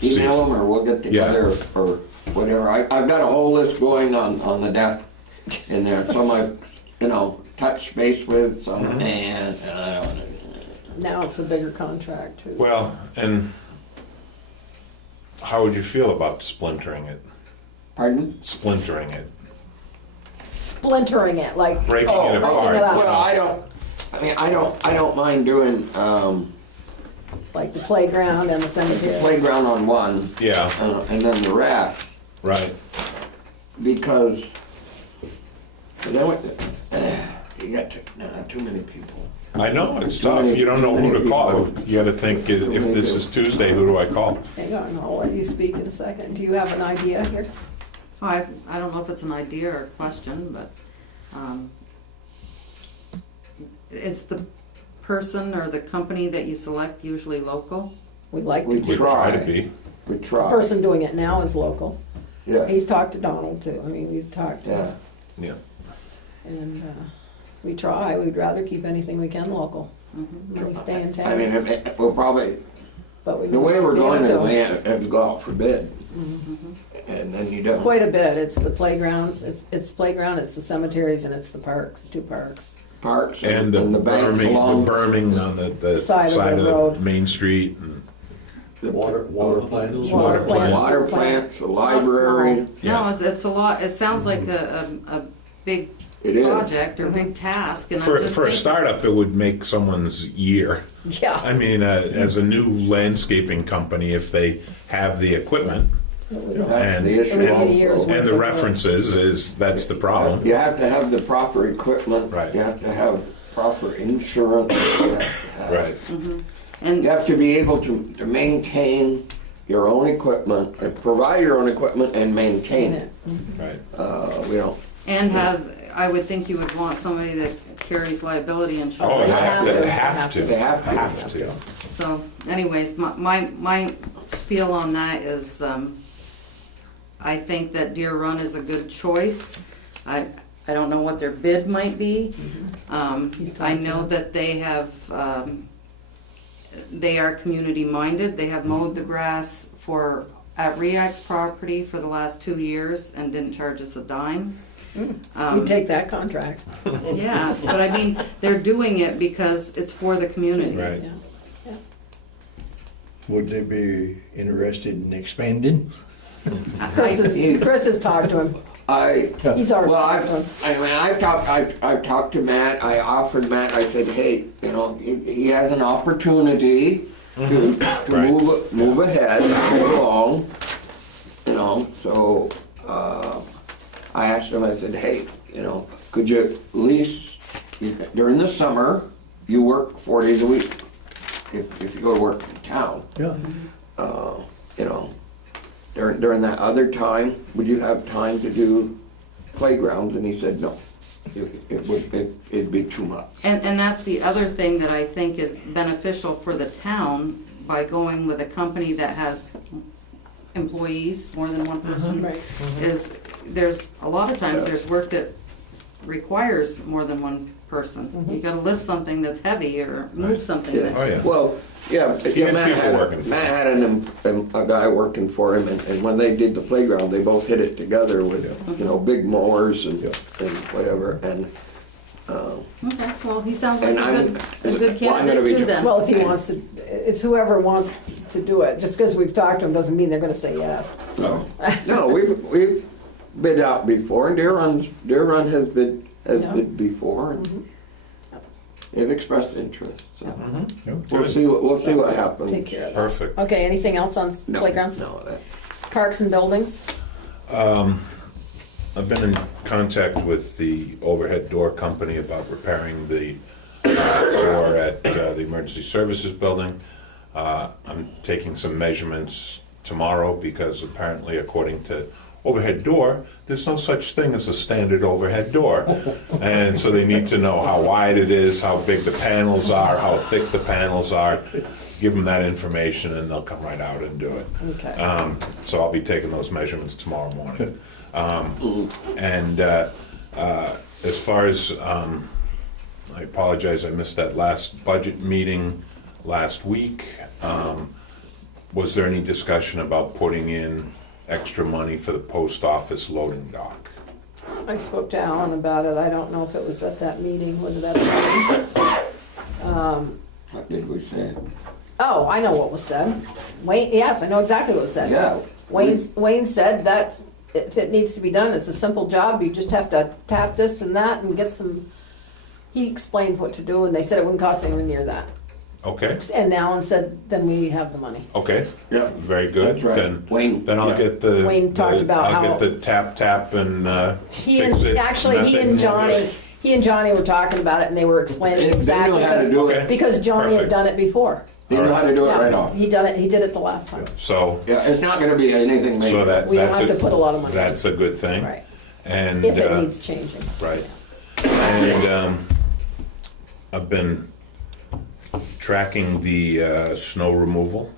see. Email them or we'll get together or whatever. I've got a whole list going on the desk in there. Some I've, touched base with, some, and I don't know. now it's a bigger contract too. Well, and how would you feel about splintering it? Pardon? Splintering it, Splintering it, like, breaking Oh, it breaking apart. it up. Well, I don't mind doing like the playground and the cemetery. playground on one, Yeah, and then the rest, right. because then you got too many people. I know, it's tough. You don't know who to call. You gotta think, if this is Tuesday, who do I call? Hang on, I'll let you speak in a second. Do you have an idea here? I don't know if it's an idea or a question, but is the person or the company that you select usually local? We'd like We to. We try to try. be. We The try. person doing it now is local. Yeah. He's talked to Donald too. I mean, we've talked to Yeah. him. Yeah. And we try. We'd rather keep anything we can local. Really stay in town. I mean, we'll probably, But we the way we're be able going is to. we have to go out for bid. And then you don't. Quite a bit. It's the playgrounds, it's playground, it's the cemeteries, and it's the parks, 2 parks. Parks And the banks berming, along. the berming on the Side of side the of road. the main street. And Water plants. Water plants. Water plants, the It's not library. Yeah. No, it's a lot, it sounds like a big It is. project or big task, and I'm For, just for a thinking- startup, it would make someone's year. Yeah. I mean, as a new landscaping company, if they have the equipment That's and, the issue. It would be a year's also. worth. and the references, that's the problem. You have to have the proper equipment. Right. You have to have proper insurance. You have to have- Right. And You have to be able to maintain your own equipment, and provide your own equipment and maintain it. Right. We don't. And I would think you would want somebody that carries liability Oh, insurance. they have have to. to, have to, They have to. have to. So anyways, my spiel on that is, I think that Deer Run is a good choice. I don't know what their bid might be. He's I talking know about- that they have, they are community minded. They have mowed the grass at React's property for the last 2 years and didn't charge us a dime. We'd take that contract. Yeah, but I mean, they're doing it because it's for the community. Right. Yeah. Would they be interested in expanding? Chris has talked to him. He's already. Well, I've talked to Matt. I offered Matt. I said, hey, he has an opportunity to Right. move ahead, move along. So I asked him. I said, hey, could you at least during the summer you work 4 days a week if you go to work in town. Yeah. During that other time, would you have time to do playgrounds? And he said, no, it'd be too much. And that's the other thing that I think is beneficial for the town by going with a company that has employees, more than one person, Right. is there's a lot of times there's work that requires more than one person. You gotta lift something that's heavy or move something Yeah. that. Oh, yeah. Well, yeah, had people working for Matt had a guy working for him, and when they did the playground, they both hit it together with, big mowers and whatever. And Okay, well, he sounds like And I'm, a good well, I'm gonna be, candidate too then. Well, if he wants to, it's whoever wants to do it. Just because we've talked to them doesn't mean they're gonna say yes. no, we've bid out before, and Deer Run has bid before, and they've expressed interest, so. We'll see what happens. Take care of that. Perfect. Okay, anything else on No, playgrounds? No, that, Parks and buildings? I've been in contact with the overhead door company about repairing the door at the emergency services building. I'm taking some measurements tomorrow because apparently, according to overhead door, there's no such thing as a standard overhead door. And so they need to know how wide it is, how big the panels are, how thick the panels are. Give them that information and they'll come right out and do it. Okay. So I'll be taking those measurements tomorrow morning. And as far as, I apologize, I missed that last budget meeting last week. Was there any discussion about putting in extra money for the post office loading dock? I spoke to Alan about it. I don't know if it was at that meeting. Was it at that meeting? what did we say? Oh, I know what was said. Wayne, yes, I know exactly what was said. Yeah. Wayne said that if it needs to be done, it's a simple job. You just have to tap this and that and get some. He explained what to do, and they said it wouldn't cost anywhere near that. Okay, And Alan said, then we have the money. okay, Yeah. very good. That's right. Wayne, Then I'll yeah. get the. Wayne talked about I'll how- get the tap and He fix and it. actually he method. and Johnny were talking about it, and they were explaining They know exactly how to do it. because Johnny had Perfect. done it before. They know how to do it Yeah, right off. He did it the last time. So, Yeah, it's not gonna be anything major. so that, We don't that's have to put a lot of money. That's a good thing. Right. And, If it needs changing. right. And, I've been tracking the, snow removal,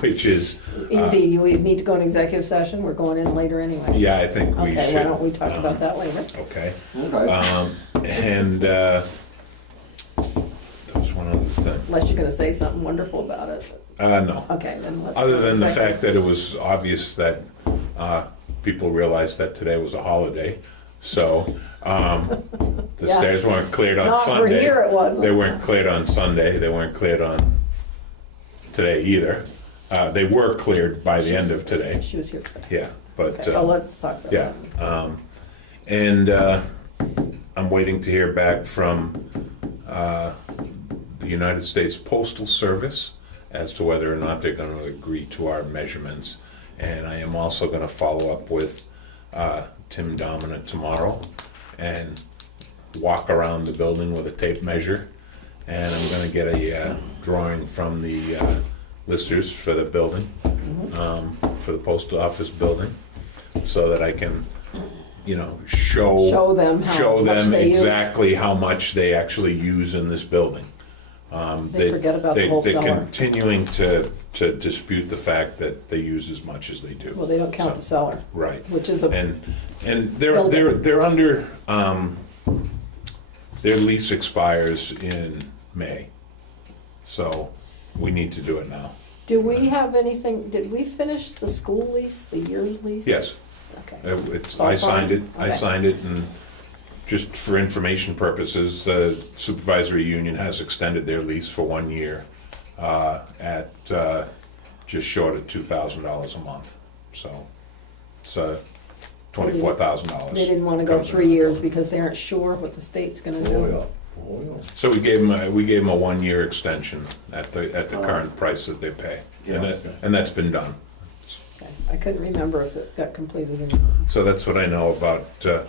which is, Easy, you need to go in executive session, we're going in later anyway. yeah, I think we should. Okay, why don't we talk about that later? Okay. Okay. And, there was one other thing. Unless you're gonna say something wonderful about it. No. Okay, then let's. Other go than the executive. fact that it was obvious that people realized that today was a holiday, so the Yeah. stairs weren't cleared on Not for Sunday. here it wasn't. They weren't cleared on Sunday. They weren't cleared on today either. They were cleared by the end of today. She was here today. Yeah, but Okay, well, let's talk about yeah, that. and I'm waiting to hear back from the United States Postal Service as to whether or not they're going to agree to our measurements. And I am also going to follow up with Tim Dominic tomorrow and walk around the building with a tape measure. And I'm going to get a drawing from the listers for the building, for the post office building, so that I can, Show them how much they use. exactly how much they actually use in this building. They forget about the whole They're cellar. continuing to dispute the fact that they use as much as they do. Well, they don't count So, the cellar, Right. which is a, And they're Building. under, their lease expires in May. So we need to do it now. do we have anything, did we finish the school lease, the yearly lease? Yes. Okay. I signed it. I Okay. signed it, and just for information purposes, the supervisory union has extended their lease for 1 year at just short of $2,000 a month. So it's $24,000. They didn't want to go 3 years because they aren't sure what the state's gonna do. Oh, yeah. Oh, yeah. So we gave them a 1 year extension at the current price that they pay, and that's been done. Okay. I couldn't remember if it got completed or not. So that's what I know about. Okay.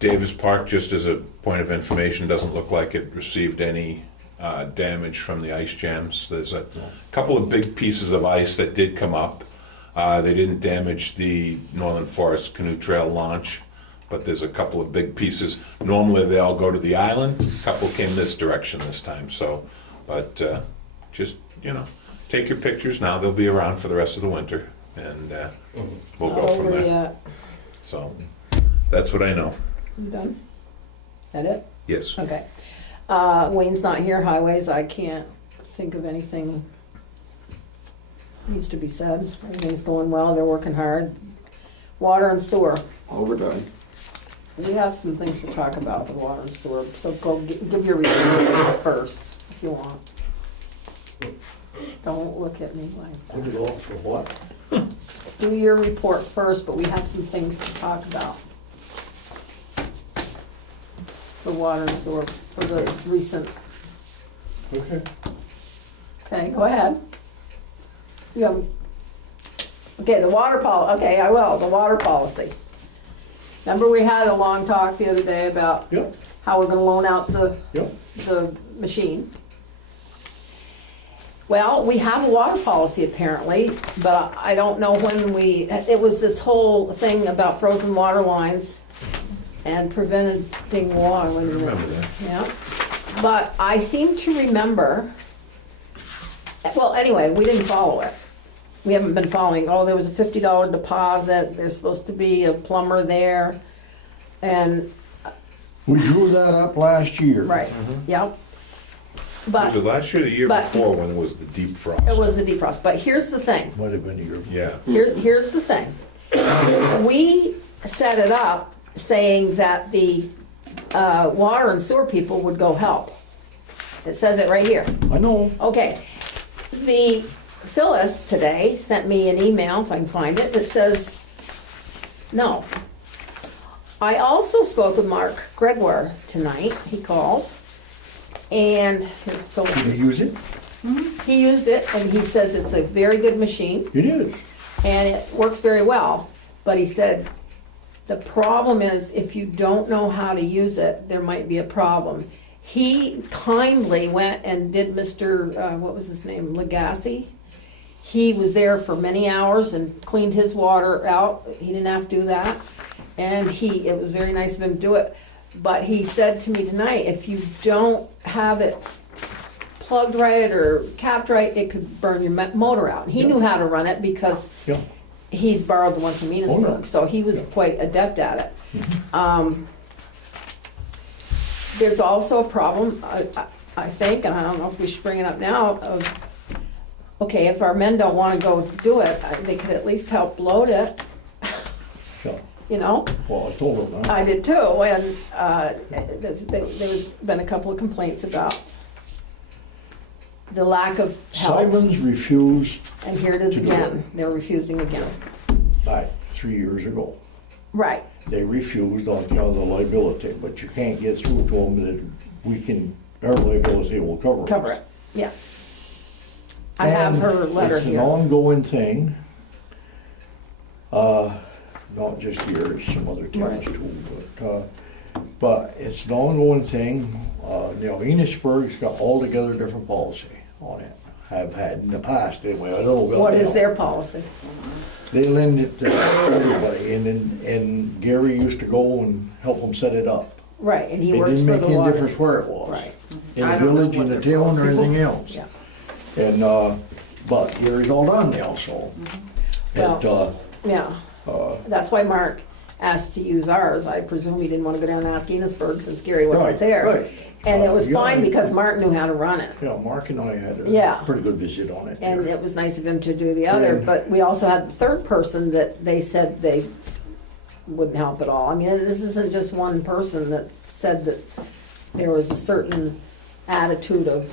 Davis Park, just as a point of information, doesn't look like it received any damage from the ice jams. There's a couple of big pieces of ice that did come up. They didn't damage the Northern Forest Canoe Trail launch, but there's a couple of big pieces. Normally they all go to the island. A couple came this direction this time. So, but just, take your pictures now. They'll be around for the rest of the winter, and we'll go from Where we there. at? So that's what I know. You done? That it? Yes. Okay. Wayne's not here, highways, I can't think of anything needs to be said. Everything's going well, they're working hard. Water and sewer. overdone. We have some things to talk about with water and sewer, so go give your report first, if you want. Don't look at me like Put that. it off for what? Do your report first, but we have some things to talk about. For water and sewer, for the recent, Okay. okay, go ahead. You have, okay, the water okay, I will, the water policy. Remember we had a long talk the other day about Yep, how we're gonna loan out yep. the machine. Well, we have a water policy apparently, but I don't know when it was this whole thing about frozen water lines and preventing water. Wait a minute. Remember that. Yeah, but I seem to remember, well, anyway, we didn't follow it. We haven't been following, there was a $50 deposit, there's supposed to be a plumber there, and, We drew that up last year. right, yep. Was it But last year or the year but- before when it was the deep frost? it was the defrost, but here's the thing. Might have been a year. Yeah. Here's the thing. We set it up saying that the water and sewer people would go help. It says it right here. I know. Okay. The Phyllis today sent me an email, if I can find it, that says no. I also spoke with Mark Gregoire tonight. He called. And his Did you Phyllis, use it? he used it and he says it's a very good machine. You did. And it works very well. But he said, the problem is if you don't know how to use it, there might be a problem. He kindly went and did Mr., what was his name, Legacy. He was there for many hours and cleaned his water out. He didn't have to do that. And it was very nice of him to do it. But he said to me tonight, if you don't have it plugged right or capped right, it could burn your motor out. And he knew how to run it because Yeah. he's borrowed the one from Enosburg, Oh, yeah. so he was Yeah. quite adept at it. There's also a problem, I think, and I don't know if we should bring it up now, of, okay, if our men don't want to go do it, they could at least help load it, Yeah. you know? Well, I told him that. I did too, and there's been a couple of complaints about the lack of help. Simons refused And here it is to do again, it. they're refusing again. back 3 years ago. Right, They refused on account of the liability, but you can't get through to them that our liability will cover it, yeah. I have And her letter It's an here. ongoing thing. Not just here, it's some other towns Right. too, but it's an ongoing thing. Enosburg's got altogether different policy on it. Have had in the past anyway, I don't know about What is now. their policy? They lend it to everybody, and Gary used to go and help them set it up. Right, and he It works didn't for make the any water. difference where it was. Right. In I the don't know village, what in the their town, or policy anything was. else. Yeah, And, but Gary's all done now, so. Well- It, yeah. That's why Mark asked to use ours. I presume he didn't want to go down and ask Enosburg since Gary wasn't Right, there. right. And it was Yeah, fine because Mark knew how to run it. Yeah, Mark and I had Yeah. a pretty good visit on it. And there. it was nice of him to do the other, And- but we also had the third person that they said they wouldn't help at all. I mean, this isn't just one person that said that there was a certain attitude of,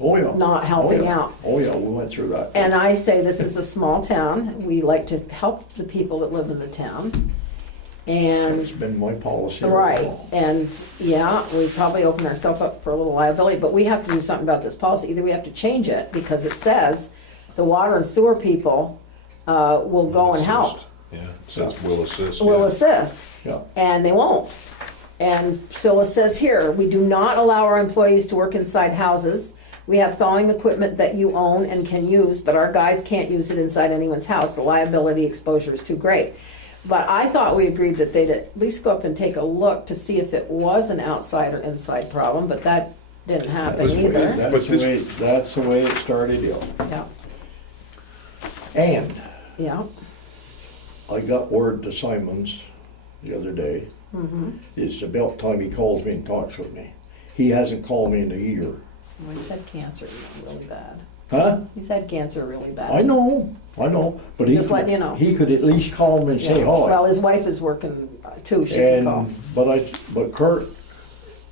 Oh, yeah. not helping Oh, yeah. out. Oh, yeah, we went through that. and I say this is a small town. We like to help the people that live in the town. It's And, been my policy. all right, along. and yeah, we probably open ourselves up for a little liability, but we have to do something about this policy. Either we have to change it because it says the water and sewer people will go and help. Assist. Yeah, says will assist. Will yeah. assist, Yeah, and they won't. And so it says here, we do not allow our employees to work inside houses. We have thawing equipment that you own and can use, but our guys can't use it inside anyone's house. The liability exposure is too great. But I thought we agreed that they'd at least go up and take a look to see if it was an outside or inside problem, but that didn't happen either. that's the way it started, yeah. Yeah, And yeah, I got word to Simons the other day. It's about time he calls me and talks with me. He hasn't called me in a year. well, he had cancer, really bad. Huh? He's had cancer really bad. I know, but Just letting you know. he could at least call him and say Yeah. Well, hi. his wife is working too, she can call. And, but Kurt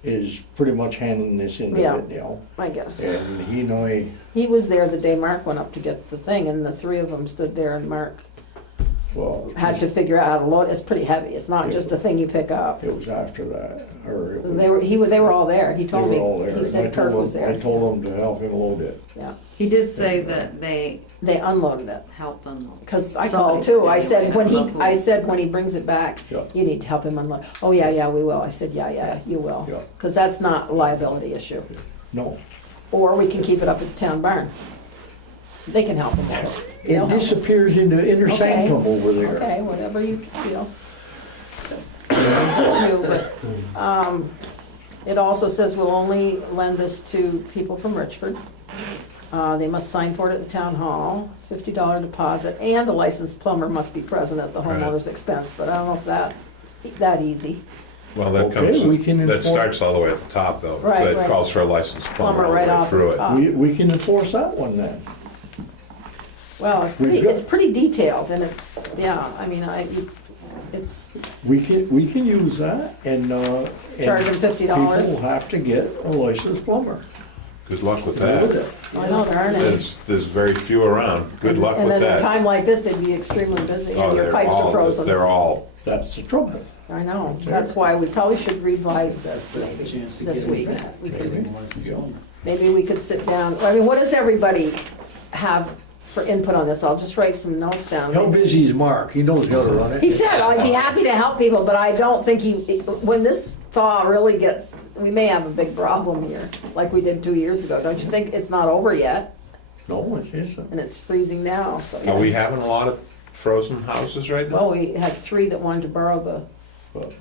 is pretty much handling this end Yeah. of it now. I guess. And he and I, He was there the day Mark went up to get the thing, and the three of them stood there, and Mark well, had to figure out how to load. It's pretty heavy. It's not just a thing you pick up. it was after that, or it was. They were all there. He They told were me. all there. He and said Kurt was there. I told him to help him load it. Yeah, He did say that they they unloaded it. helped unload. Because I Somebody called too. did I said anyway. when I don't know I who. said when he brings it back, Yeah. you need to help him unload. Oh yeah, we will. I said yeah, you will. Yeah. Because that's not a liability issue. No, Or we can keep it up at the town barn. They can help him with it. it They'll help him. disappears into inner Okay. sanctum over there. Okay, whatever you feel. It's up to you, but, it also says we'll only lend this to people from Richford. They must sign for it at the town hall, $50 deposit, and a licensed plumber must be present at the Right. homeowner's expense, but I don't know if that easy. Well, that Okay, we can comes, that inform- starts all the way at the top, though. Right, So it right. calls for a licensed plumber Plumber all the right way off through the it. top. We can enforce that one then. Well, it's pretty detailed, and it's, yeah, I mean, it's, We can use that and, Charge them $50. People have to get a licensed plumber. Good luck with Load that. it. I know there aren't any. There's very few around. Good luck And with then at a that. time like this, they'd be extremely busy, Oh, and your they're pipes are all, frozen. they're all, That's the trouble. I know, that's why we probably should revise this maybe, Chance to this get it week. back. We Get could- him licensed owner. Maybe we could sit down, I mean, what does everybody have for input on this? I'll just write some notes How down. busy is Mark? He knows how to run it. He said, I'd be happy to help people, but I don't think when this thaw really gets, we may have a big problem here, like we did 2 years ago. Don't you think it's not over yet? No, it isn't. And it's freezing now, so. are we having a lot of frozen houses right now? Well, we had 3 that wanted to borrow the, But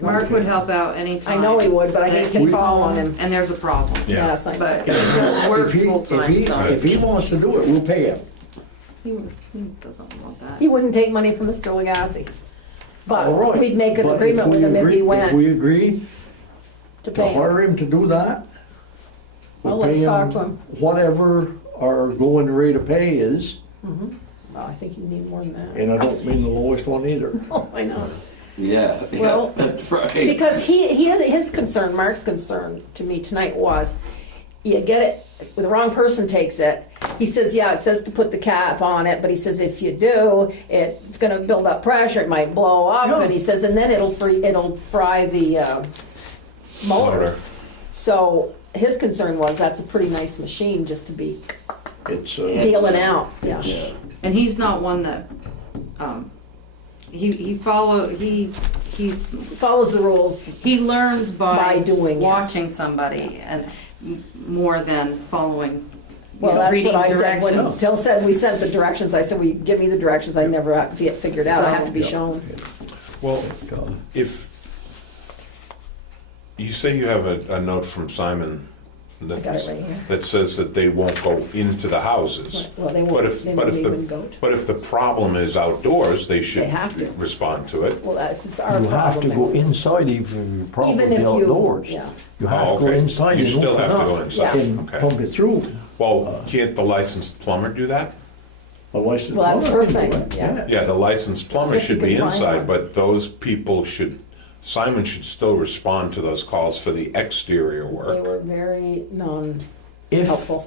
Mark would help out anytime. I know he would, but I hate to We- call on him. And there's a problem. Yeah. Yes, I But know. he does work full-time, so if he wants to do it, we'll pay him. he doesn't want that. He wouldn't take money from Mr. Legassi. All But right. we'd make an But agreement with him if he If went we agree to to pay him. hire him to do that, Well, we'll let's pay talk to him. whatever our going rate of pay is, Well, I think you need more than that. and I don't mean the lowest one either. Oh, I know. Yeah, Well, that's right. Because his concern, Mark's concern to me tonight was, you get it, the wrong person takes it. He says, yeah, it says to put the cap on it, but he says if you do, it's gonna build up pressure, it might blow up, Yeah. and he says, and then it'll fry the motor. Motor. So his concern was, that's a pretty nice machine just to be It's, peeling out, yeah. Yeah. And he's not one that, Follows the rules. he learns By by doing it. watching somebody and more than following, you Well, know, that's reading what I said when directions. Till said we sent the directions. I said, "Will you give me the directions? I never have to get figured out. I have to be Yeah. shown." Well, uh, if, you say you have a note from Simon got it right here. that says that they won't go into the houses. Well, they But won't. if, They but won't if even the, go. but if the problem is outdoors, they should have to. respond to it. Well, that's our You have to problem. go anyways. inside if your problem Even is if you- outdoors. yeah. You have Oh, to go okay. inside You and still open have to up go inside. and Okay. pump it through. Well, can't the licensed plumber do that? A licensed Well, that's plumber her can do thing, it, yeah. Yeah, the licensed plumber If you should be can find one. inside, but those people should, Simon should still respond to those calls for the exterior They work. were very If, non-helpful.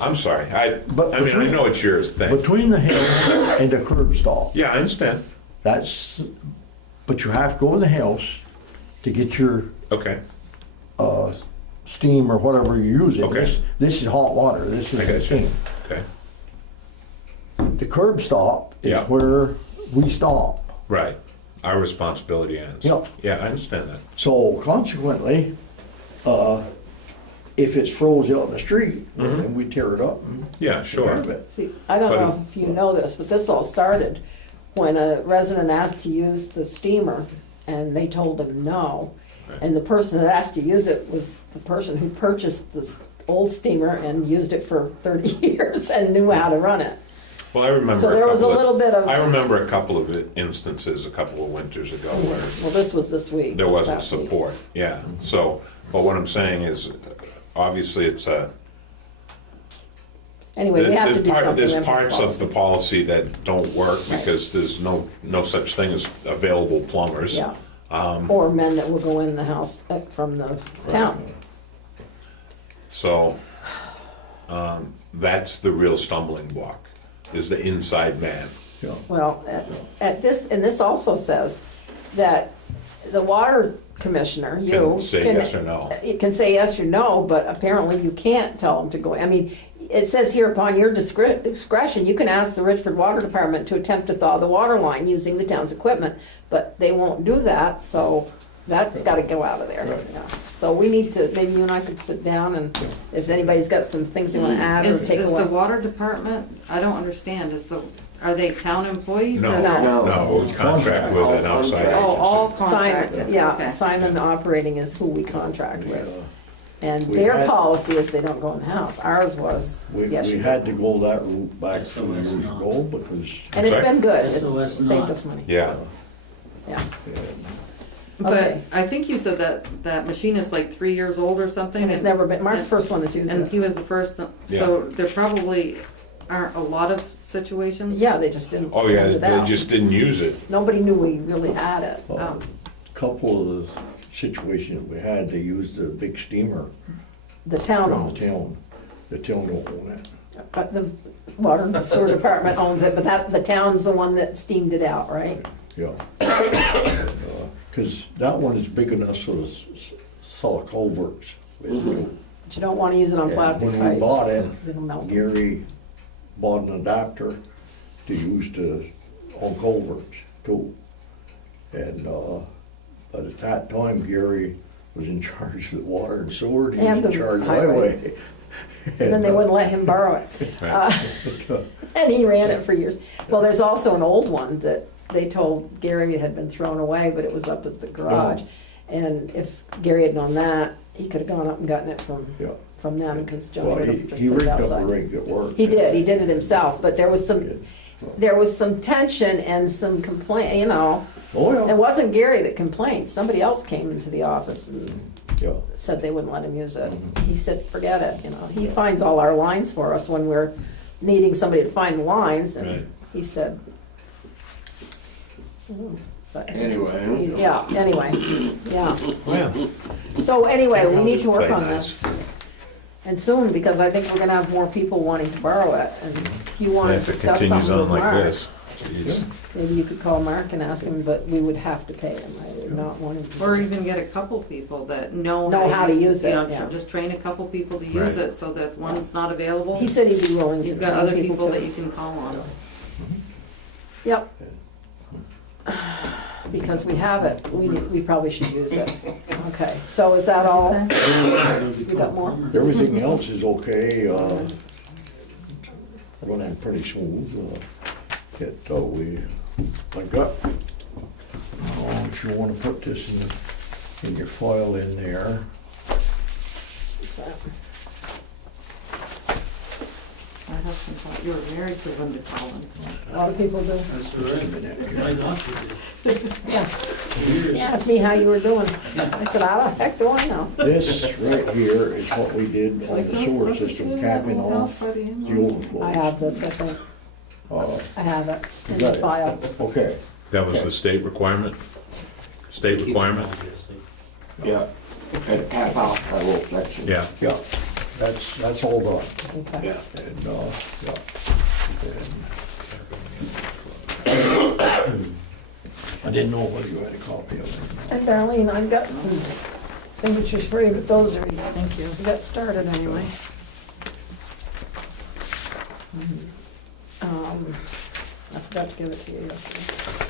I'm sorry, But I mean, I between- know it's yours thing. between the house and the curb stop, Yeah, I understand. that's, but you have to go in the house to get your Okay, steam or whatever you're using. Okay. This is hot water, this is I the got you. steam. okay, The curb stop is Yeah. where we stop. right. Our responsibility ends. Yeah. Yeah, I understand that. So consequently, if it's froze out in the street, then we tear it up and Yeah, get sure. rid of it. See, I don't But know if you know this, but this all started when a resident asked to use the steamer, and they told him no. Right. And the person that asked to use it was the person who purchased this old steamer and used it for 30 years and knew how to run it. Well, I remember. So there was a little bit of- I remember a couple of instances a couple of winters ago where Well, this was this week. there this wasn't past week. support. Yeah. So, but what I'm saying is, obviously, it's Anyway, we have to do something. There's We have to parts of the policy. policy that don't work because there's no such thing as available plumbers. Yeah. Or men that will go in the house from the town. So, that's the real stumbling block, is the inside man. Yeah. Well, at this, and this also says that the water commissioner, you. Can say yes or no. It can say yes or no, but apparently you can't tell them to go. I mean, it says here upon your discretion, you can ask the Richford Water Department to attempt to thaw the water line using the town's equipment, but they won't do that, so that's gotta go out of there. Right. Yeah. So we need to, maybe you and I could sit down and if anybody's got some things they wanna add or Is take the away. water department, I don't understand, are they town employees? No, or- no, we contract with an outside Oh, Oh, all agency. contracted, Simon, yeah, okay. Simon Operating is who we contract with. And We their had- policy is they don't go in the house. Ours was, We yes, you had to do. go that route back 2 years SOS not. ago because, And it's Sorry? been good. SOS It's saved not. us money. Yeah, Yeah. But Okay. I think you said that machine is like 3 years old or something. And it's never been, Mark's the first one that's used And it. he was the first, so there probably aren't a lot of situations? Yeah, they just didn't. oh yeah, send it they out. just didn't use it. Nobody knew we really had it. Oh. couple of the situations we had, they used a big steamer The town from owns. the town. The town don't own it. But the water and sewer department owns it, but the town's the one that steamed it out, right? Yeah. Because that one is big enough so to sell culverts. with. But you don't wanna use it on And plastic pipes. when we bought it, It'll melt. Gary bought an adapter to use on culverts too. And, but at that time, Gary was in charge of the water and sewer, and he And was in the charge of highway. highway. And then they wouldn't let him borrow it. And he ran it for years. Well, there's also an old one that they told Gary it had been thrown away, but it was up at the garage. And if Gary had known that, he could have gone up and gotten it Yeah. from them, because Johnny Well, would he have just he put it rigged up a outside. rig that worked. He did it himself, but there was some tension and some complaint, you know. Oh, It yeah, wasn't Gary that complained, somebody else came into the office and yeah. said they wouldn't let him use it. He said, forget it, you know, he finds all our lines for us when we're needing somebody to find the lines, Right. and he said. But- Anyway. Yeah, anyway, yeah. Well, So anyway, we I'll need just to work play on nice. this. And soon, because I think we're gonna have more people wanting to borrow it, and if you want to if it discuss continues something with on like Mark, this, geez. maybe you could call Mark and ask him, but we would have to pay him, I would not want him to. Or even get a couple people that know How to use it, you know, yeah. just train a couple people to use Right. it, so that when it's not available, He said he'd be willing to. you've got train other people too. that you can call on. Yep. Because we have it, we probably should use it. Okay, so is that all? You got more? Everything else is okay, running pretty smooth. I got, if you wanna put this in your file in there. My husband thought you were married to Linda Collins. A lot of people do. That's all right. My doctor did. Yeah. Years. He asked me how you were doing. I said, how the heck do I know? This right here is what we did on the sewer system, capping off the overflow. I have this, I think. I have it in the Got it. file. Okay, That was the state requirement? State requirement? Yeah, and tap off that little section. Yeah. yeah, that's all done. Okay. Yeah. And, I didn't know whether you had a copy of it. And Darlene, I've got some signatures for you, but those are, Thank you. we got started anyway. I forgot to give it to you yesterday.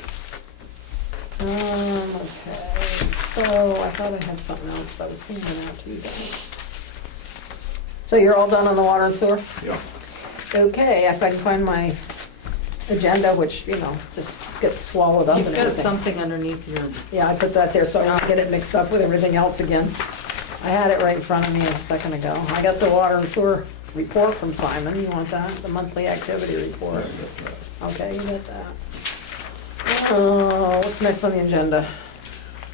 Okay, so I thought I had something else that was handing out to you guys. So you're all done on the water and sewer? Yeah. Okay, if I can find my agenda, which, you know, just gets swallowed up and You've got everything. something underneath your, Yeah, I put that there so I don't get it mixed up with everything else again. I had it right in front of me a second ago. I got the water and sewer report from Simon. You want that? The monthly activity report. Okay, you got that. What's next on the agenda?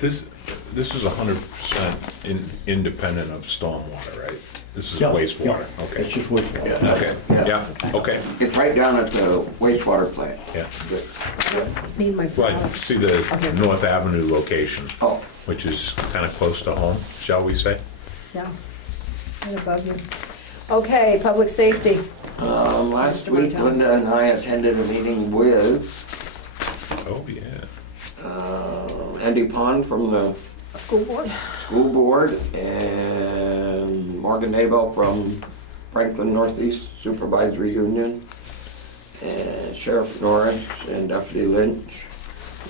This, this is 100% independent of stormwater, right? This is Yeah, wastewater, yeah. okay. It's just wastewater. Okay, yeah, okay, It's right down at the wastewater plant. yeah. Need my Well, file. I see the Okay. North Avenue location, Oh, which is kind of close to home, shall we say? Yeah. Right above you. Okay, public safety. last week Linda and I attended a meeting with Oh, yeah. Andy Pond from the School board. school board and Morgan Abel from Franklin Northeast Supervisory Union and Sheriff Norris and Deputy Lynch.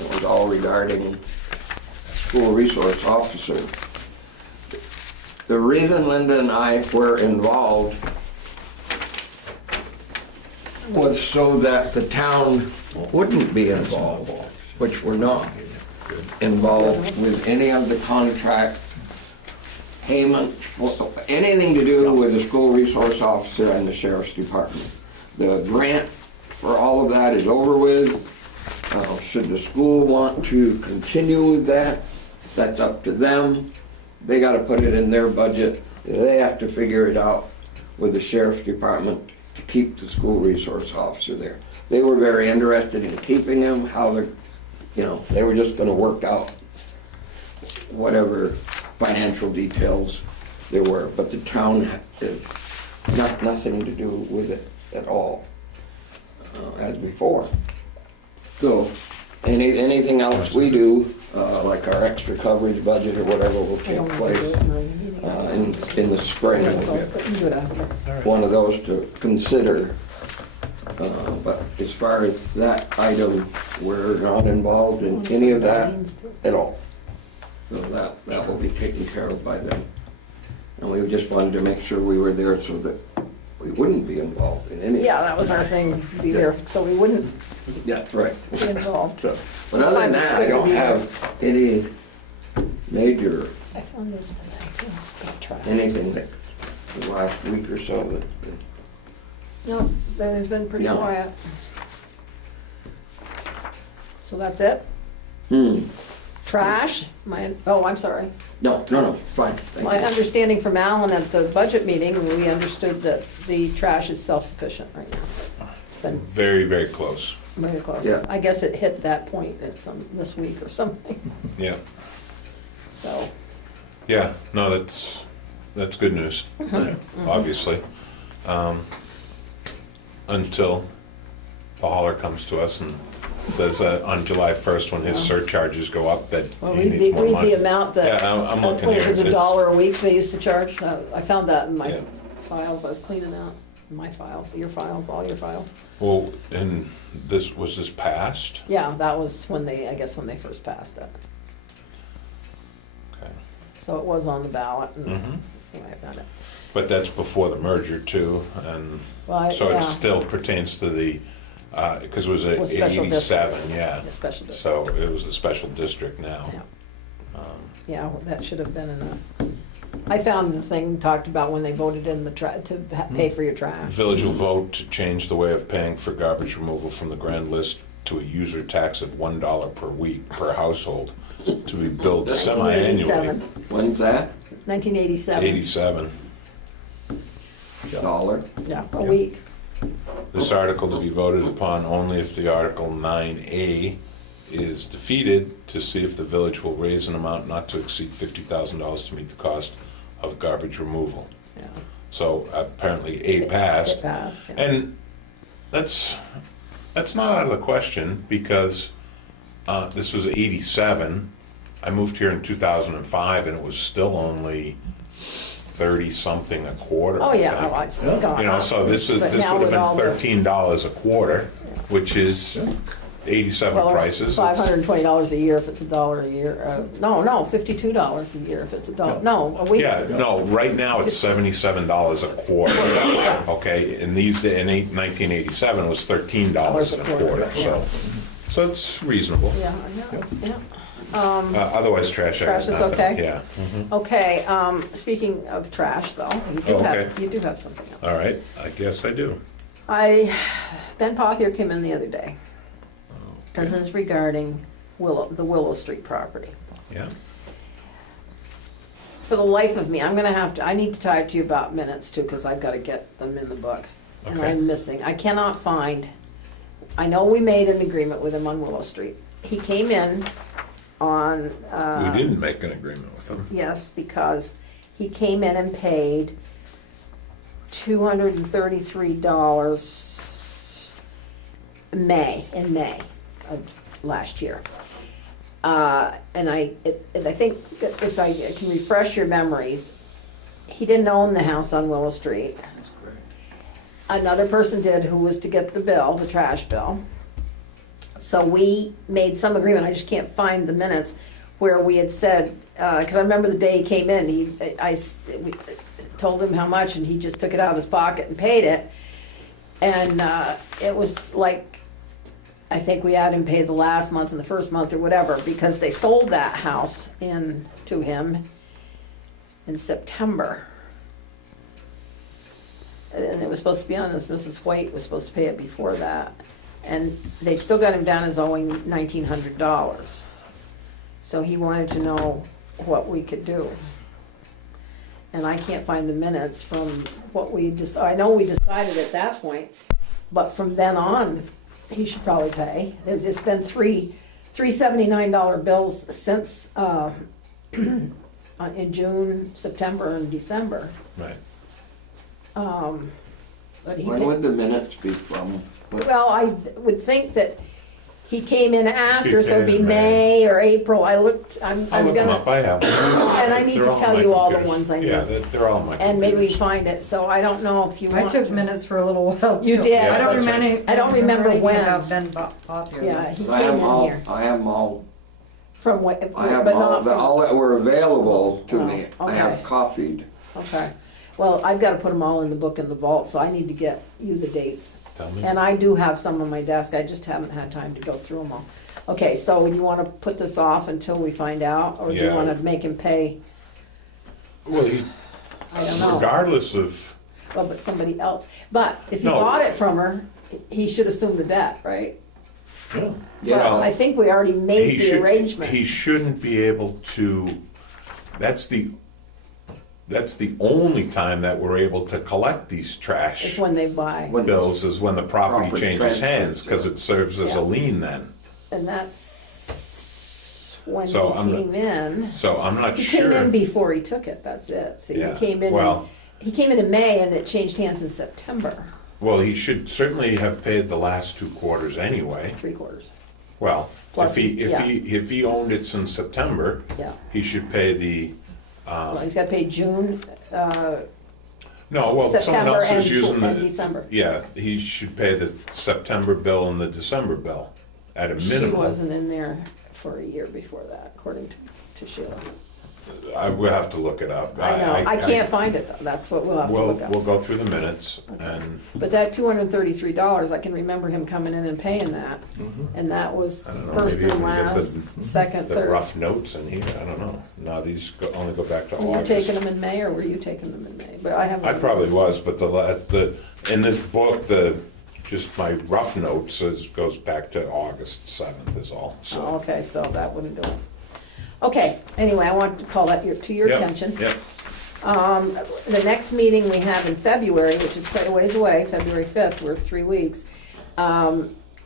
It was all regarding school resource officer. The reason Linda and I were involved was so that the town wouldn't be involved, which we're not involved with any of the contract payment, anything to do with the school resource officer and the sheriff's department. The grant for all of that is over with. Should the school want to continue with that, that's up to them. They gotta put it in their budget. They have to figure it out with the sheriff's department to keep the school resource officer there. They were very interested in keeping him, how they're, they were just gonna work out whatever financial details there were, but the town is nothing to do with it at all, as before. So, anything else we do, like our extra coverage budget or whatever will I take don't know place if you do it in the meeting. in the spring. But you do it after. One of those to consider. But as far as that item, we're not involved in any of that at all. So that will be taken care of by them. And we just wanted to make sure we were there so that we wouldn't be involved in any. Yeah, that was our thing, to be there, so we wouldn't Yeah, right. be involved. So, but other than that, I don't have any major, I found this thing, I'll try. anything that the last week or so that, No, that has been pretty No. quiet. So that's it? Trash, I'm sorry. no, fine, thank My you. understanding from Alan at the budget meeting, we understood that the trash is self-sufficient right now. Been Very, very close, very close. Yeah. I guess it hit that point at this week or something, yeah. so. Yeah, no, that's good news, obviously. Until the hauler comes to us and says that on July 1st, when his surcharges go up, that Well, he read needs more the money. amount that, Yeah, I'm looking what is here. it, $1 a week they used to charge? I found that in my Yeah. files, I was cleaning out my files, your files, all your files. Well, and was this passed? Yeah, that was when I guess when they first passed it. Okay. So it was on the ballot, and Mhm. anyway, I found it. But that's before the merger too, and Well, so yeah. it still pertains to the, because it was at Was special 87, district. yeah. Yeah, special district. So it was the special district now. Yeah. Yeah, that should have been in I found the thing talked about when they voted in to pay for your trash. Village will vote to change the way of paying for garbage removal from the grand list to a user tax of $1 per week per household to be billed semi-annually. 1987. When's that? 1987. 87. Dollar? Yeah, a week. This article to be voted upon only if the Article 9A is defeated, to see if the village will raise an amount not to exceed $50,000 to meet the cost of garbage removal. Yeah. So apparently A passed. It passed, yeah. And that's not out of the question, because this was 87. I moved here in 2005 and it was still only 30-something a quarter. Oh, I yeah, think. oh, it's gone You know, up. so this But would now with all have the- been $13 a quarter, which is 87 Well, prices. It's- $520 a year if it's $1 a year. No, $52 a year if it's $1. No, a week. Yeah, no, right now it's $77 a quarter. Okay, in 1987 it was $13 a quarter, so it's reasonable. Yeah, I know, yeah. Otherwise, trash. I got Trash is nothing. okay? Yeah. Okay, speaking of trash though, Okay. you do have something else. All right, I guess I do. Ben Pothier came in the other day. This is regarding the Willow Street property. Yeah. for the life of me, I'm gonna have to, I need to talk to you about minutes too, because I've gotta get them in the book. And Okay. I'm missing, I cannot find, I know we made an agreement with him on Willow Street. He came in on, We didn't make an agreement with them. yes, because he came in and paid $233 in May of last year. And I think if I can refresh your memories, he didn't own the house on Willow Street. That's correct. Another person did, who was to get the bill, the trash bill. So we made some agreement, I just can't find the minutes, where we had said, because I remember the day he came in, we told him how much, and he just took it out of his pocket and paid it. And it was like, I think we had him pay the last month and the first month or whatever, because they sold that house to him in September. And it was supposed to be on this, Mrs. White was supposed to pay it before that. And they still got him down as owing $1,900. So he wanted to know what we could do. And I can't find the minutes from what we just, I know we decided at that point, but from then on, he should probably pay. It's been three $79 bills since, in June, September, and December. Right. But he When paid- would the minutes be from? Well, I would think that he came in after, so it'd be paid in May or April. I'm I'll look them gonna, up, I have them. and I need They're to on tell my you all the computers. ones I need. Yeah, they're all on my And maybe we computers. find it, so I don't know if you I want. took to- minutes for a little while too. You did, I don't that's remember. I don't remember anything when. about Ben Popular. Yeah, he I came have in all, here I have them all, from what, I have but all, not from. all that were available to Oh, me, I have okay. copied. Okay, well, I've gotta put them all in the book in the vault, so I need to get you the dates. Tell me. And I do have some on my desk, I just haven't had time to go through them all. Okay, so you wanna put this off until we find out, or do you Yeah. wanna make him pay, Well, he, I don't know, regardless of, well, but somebody else. But if he No. bought it from her, he should assume the debt, right? yeah. Yeah. But I think we already made He the should, arrangement. he shouldn't be able to, that's the only time that we're able to collect these It's trash when they buy, When- bills is when the property Property changes transfers, hands, because yeah. it serves as Yeah. a lien then. and that's when he So I'm not- came in. So I'm not He came in sure. before he took it, that's it. See, Yeah, he came in, well- he came in May and it changed hands in September, Well, he should certainly have paid the last 2 quarters anyway. 3/4. Well, Plus, if he owned it since September, Yeah. he should pay the, Well, he's gotta pay June, no, well, someone September else and is using and the, December. yeah, he should pay the September bill and the December bill at a She minimum. wasn't in there for a year before that, according to Sheila. I will have to look it up. I know, I can't find it though, that's what we'll have to We'll, look we'll up. go through the minutes and, But that $233, I can remember him coming in and paying that, and that was I don't know, first maybe and we can get last, second, the third. rough notes in here, I don't know. No, these only go back to Were you August. taking them in May, or were you taking them in May? But I haven't. I probably was, but in this book, just my rough notes goes back to August 7th is all, Oh, so. okay, so that wouldn't do it. Okay, anyway, I wanted to call that to your Yep, attention. Yep, The next meeting we have in February, which is quite a ways away, February 5th, we're 3 weeks,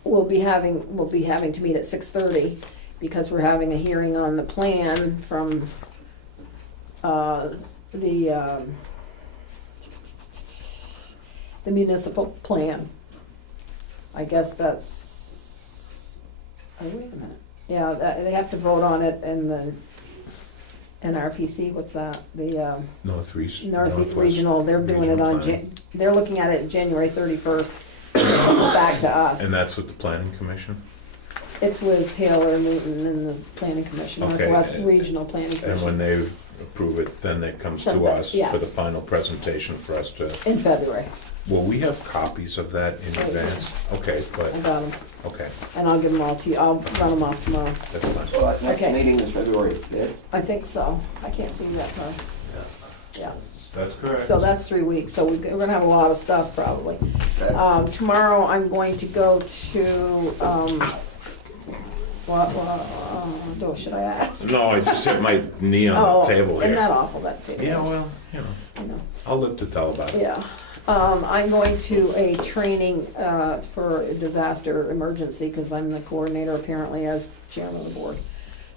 we'll be having to meet at 6:30 because we're having a hearing on the plan from the municipal plan. I guess that's, oh, wait a minute. Yeah, they have to vote on it in the NRPC, what's that? The Northeast. Northeast Regional, they're doing it on, they're looking at it January 31st. It's back to us. And that's with the planning commission? It's with Taylor, Newton, and the Planning Commission, Okay, Northwest and- Regional Planning And when Commission, they approve it, then it comes to Something, us yes. for the final presentation for us to, in February. will we have copies of that in Oh, yeah. advance? Okay, I but, got them, okay, and I'll give them all to you. I'll run them off tomorrow. that's fine. So that next Okay. meeting is February 5th. I think so. I can't see that far. Yeah. That's correct. So that's 3 weeks, so we're gonna have a lot of stuff probably. Okay. Tomorrow I'm going to go to, Oh, should I ask? No, I just hit my knee on Oh, the table isn't that here. awful, that table? Yeah, well, I know. I'll live to tell about it. Yeah. I'm going to a training for a disaster emergency because I'm the coordinator apparently as chairman of the board.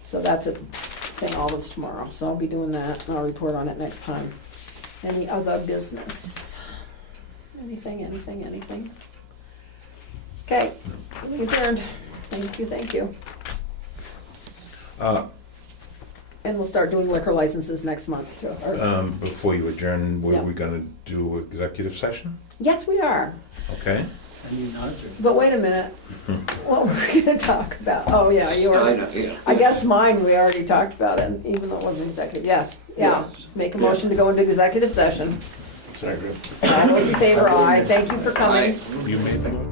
So that's at St. Albans tomorrow. So I'll be doing that and I'll report on it next time. Any other business? Anything? Okay, we adjourned. Thank you. And we'll start doing liquor licenses next month. Before you adjourn, were Yeah. we gonna do executive session? Yes, we are. Okay. I mean, not to- But wait a minute. What were we gonna talk about? Oh, yeah, I yours. know, yeah. I guess mine, we already talked about it, even though it wasn't executive. Yes, yeah. Make a motion to go into executive session. Second. All those in favor, aye. Thank you for coming. You made that.